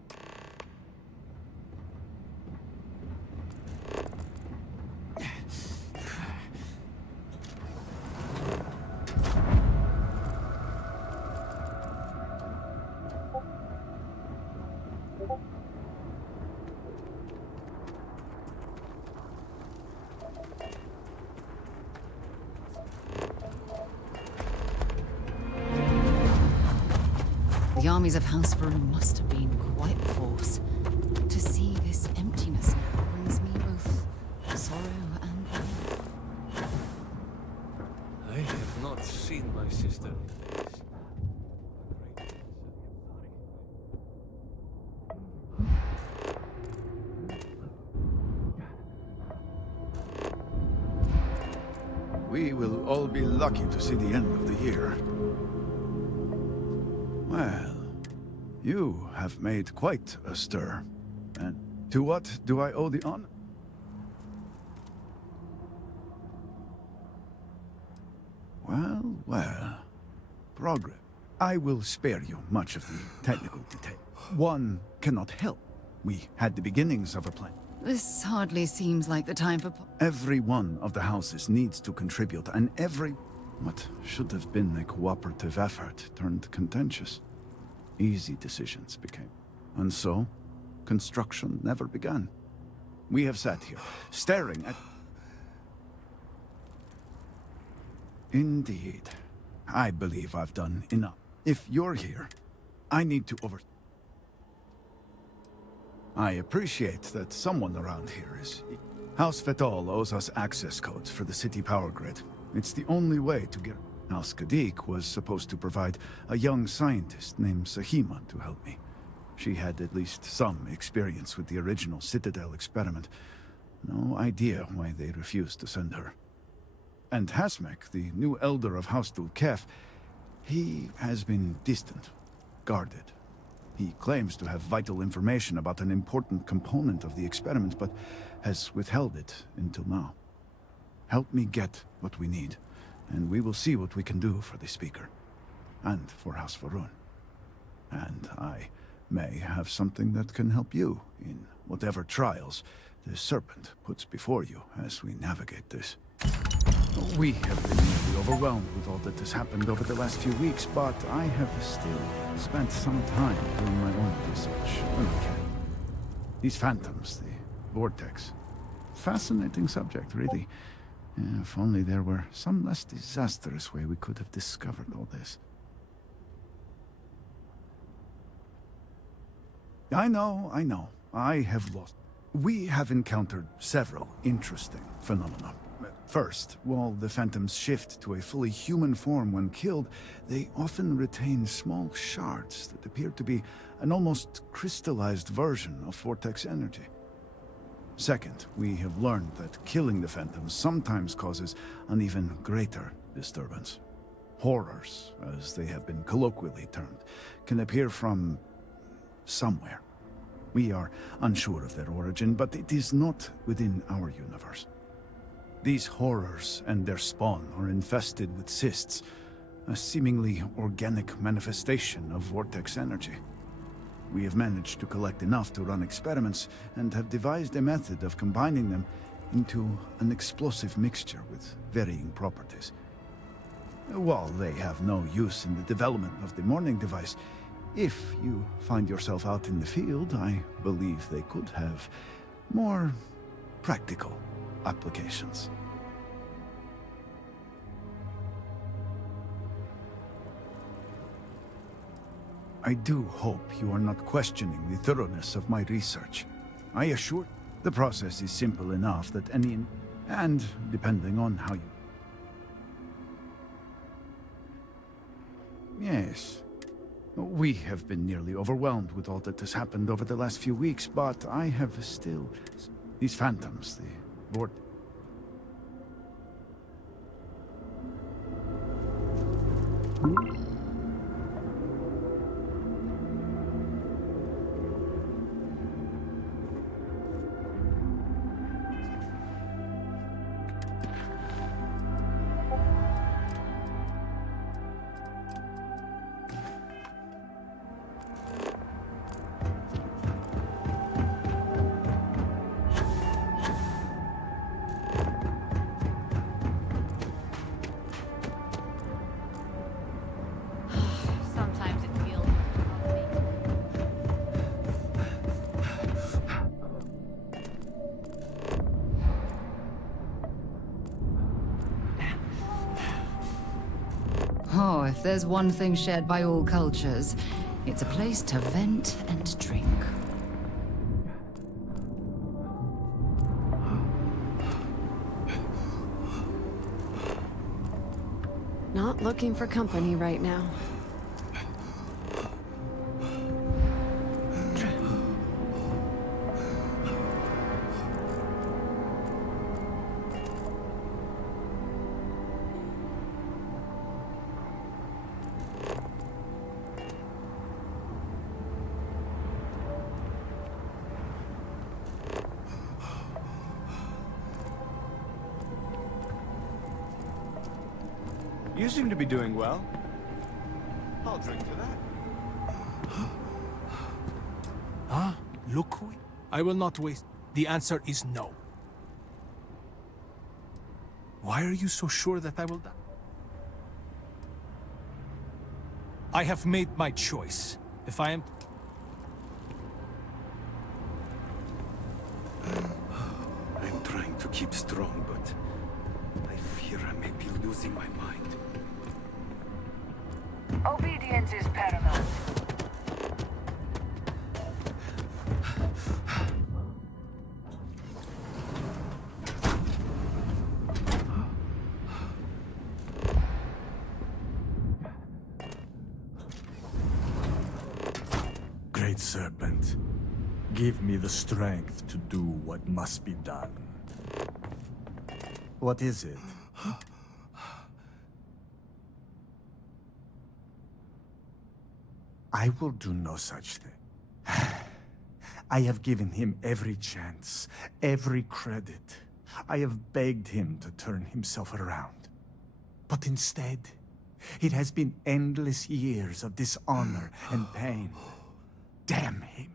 The armies of House Varun must have been quite a force. To see this emptiness now brings me both sorrow and relief. I have not seen my sister. We will all be lucky to see the end of the year. Well, you have made quite a stir. And to what do I owe the honor? Well, well. Progress. I will spare you much of the technical detail. One cannot help. We had the beginnings of a plan. This hardly seems like the time for... Every one of the houses needs to contribute, and what should have been a cooperative effort turned contentious. Easy decisions became. And so, construction never began. We have sat here, staring at... Indeed. I believe I've done enough. If you're here, I need to I appreciate that someone around here is... House Vetol owes us access codes for the city power grid. It's the only way to get... House Kadik was supposed to provide a young scientist named Sahima to help me. She had at least some experience with the original Citadel experiment. No idea why they refused to send her. And Hasmek, the new elder of House Dulkef, he has been distant, guarded. He claims to have vital information about an important component of the experiment, but has withheld it until now. Help me get what we need, and we will see what we can do for the Speaker, and for House Va'ruun. And I may have something that can help you in whatever trials the Serpent puts before you as we navigate this. We have been nearly overwhelmed with all that has happened over the last few weeks, but I have still spent some time doing my own research when I can. These phantoms, the vortex. Fascinating subject, really. If only there were some less disastrous way we could have discovered all this. I know. I have lost. We have encountered several interesting phenomena. First, while the phantoms shift to a fully human form when killed, they often retain small shards that appear to be an almost crystallized version of vortex energy. Second, we have learned that killing the phantoms sometimes causes an even greater disturbance. Horrors, as they have been colloquially termed, can appear from somewhere. We are unsure of their origin, but it is not within our universe. These horrors and their spawn are infested with cysts, a seemingly organic manifestation of vortex energy. We have managed to collect enough to run experiments and have devised a method of combining them into an explosive mixture with varying properties. While they have no use in the development of the Morning device, if you find yourself out in the field, I believe they could have more practical applications. I do hope you are not questioning the thoroughness of my research. I assure the process is simple enough that any... and depending on how you... Yes. We have been nearly overwhelmed with all that has happened over the last few weeks, but I have still... These phantoms, the vortex... Sometimes it feels... Oh, if there's one thing shared by all cultures, it's a place to vent and drink. Not looking for company right now. You seem to be doing well. I'll drink to that. Ah, look who... I will not waste... The answer is no. Why are you so sure that I will die? I have made my choice. If I am... keep strong, but I fear I may be losing my mind. Obedience is paramount. Great Serpent, give me the strength to do what must be done. What is it? I will do no such thing. I have given him every chance, every credit. I have begged him to turn himself around. But instead, it has been endless years of dishonor and pain. Damn him.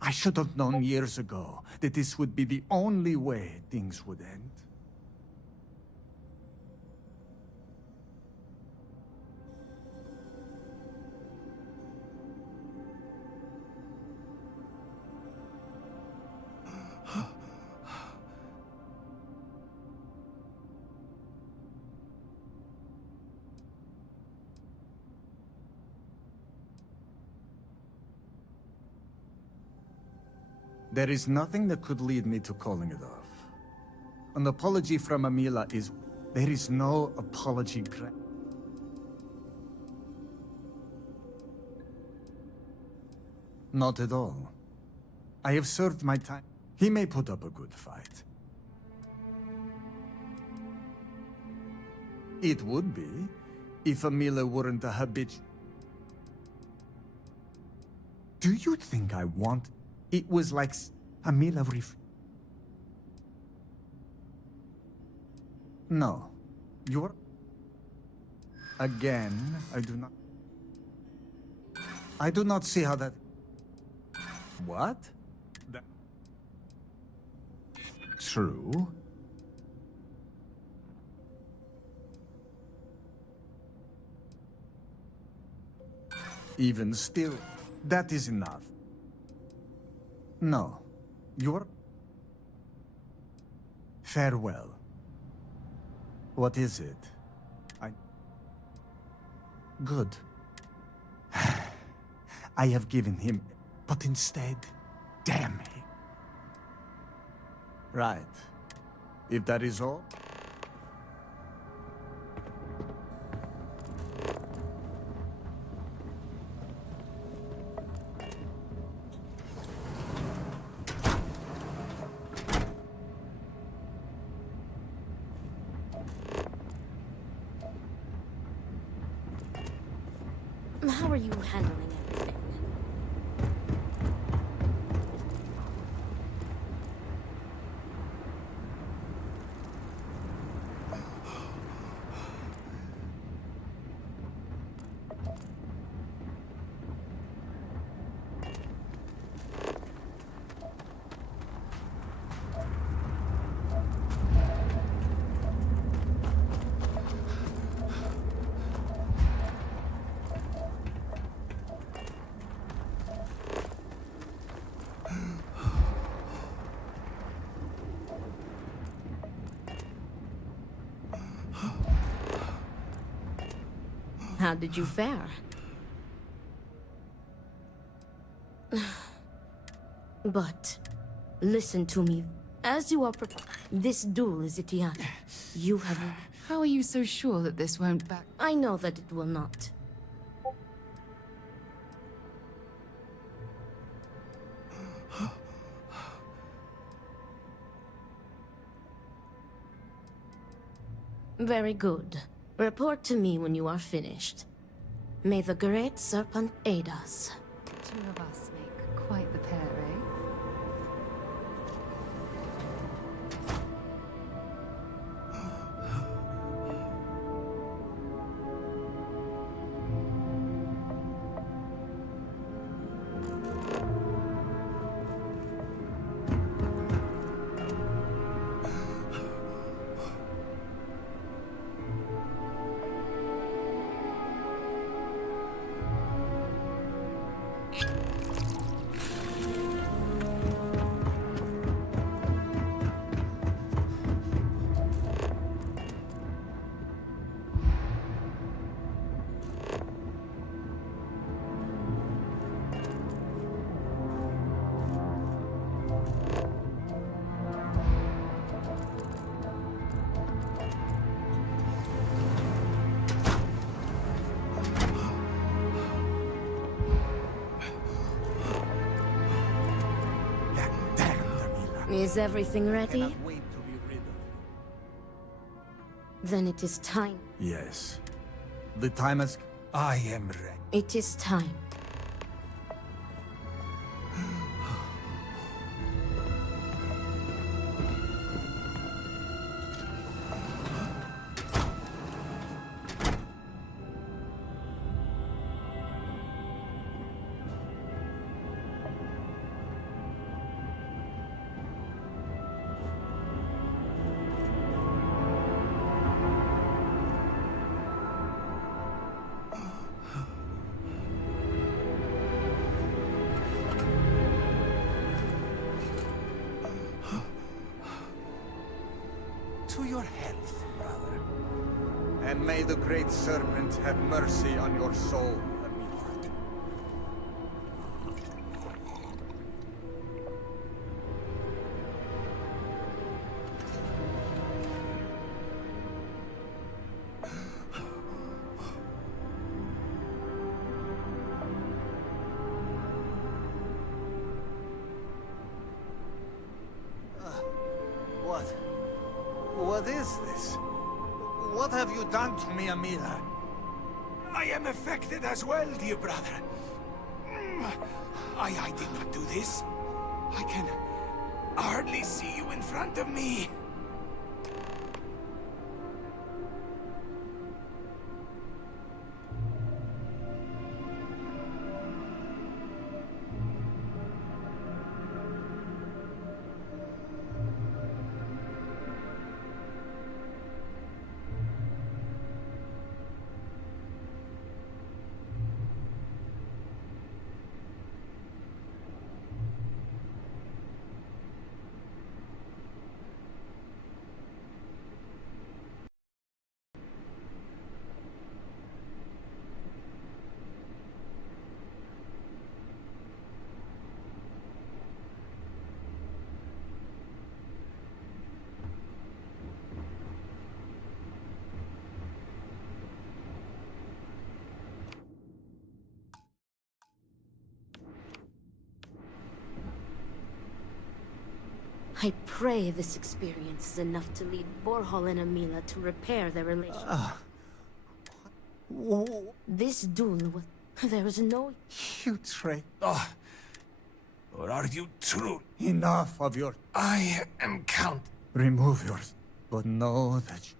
I should have known years ago that this would be the only way things would end. There is nothing that could lead me to calling it off. An apology from Amila is... There is no apology Not at all. I have served my time. He may put up a good fight. It would be, if Amila weren't a habitual. Do you think I want... It was like Amila No. You're... Again, I do not see how that... What? True. Even still, that is enough. No. You're... Farewell. What is it? Good. I have given him... But instead, damn him. Right. If that is all... How are you handling everything? How did you fare? But, listen to me. As you are this duel is Itiana. You have... How are you so sure that this won't back... I know that it will not. Very good. Report to me when you are finished. May the Great Serpent aid us. Two of us make quite the pair, eh? Is everything ready? Cannot wait to be rid of you. Then it is time. Yes. The time has... I am ready. It is time. To your health, brother. And may the Great Serpent have mercy on your soul, Amilah. What? What is this? What have you done to me, Amilah? I am affected as well, dear brother. I did not do this. I can hardly see you in front of me. I pray this experience is enough to lead Borhol and Amilah to repair their relationship. This duel was... There is no... You traitor. Or are you true? Enough of your... I am Count. Remove yours, but know that...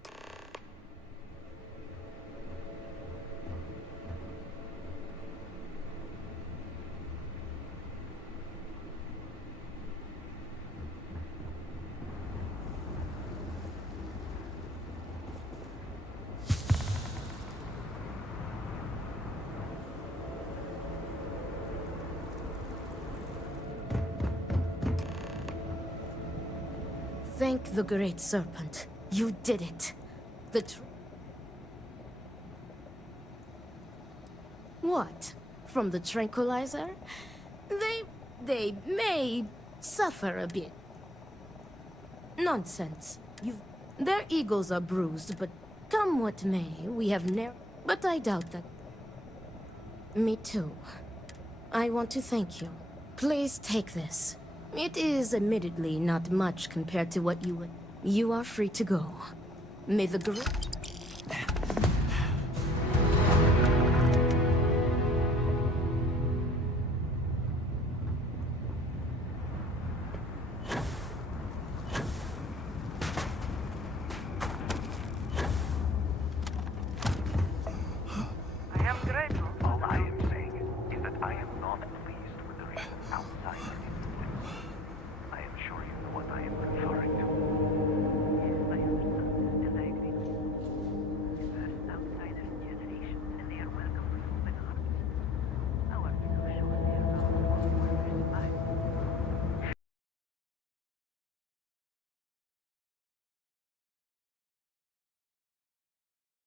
Thank the Great Serpent. You did it. What? From the tranquilizer? They may suffer a bit. Nonsense. Their egos are bruised, but come what may, we have never... But I doubt that. Me too. I want to thank you. Please take this. It is admittedly not much compared to what you would... You are free to go. May the great...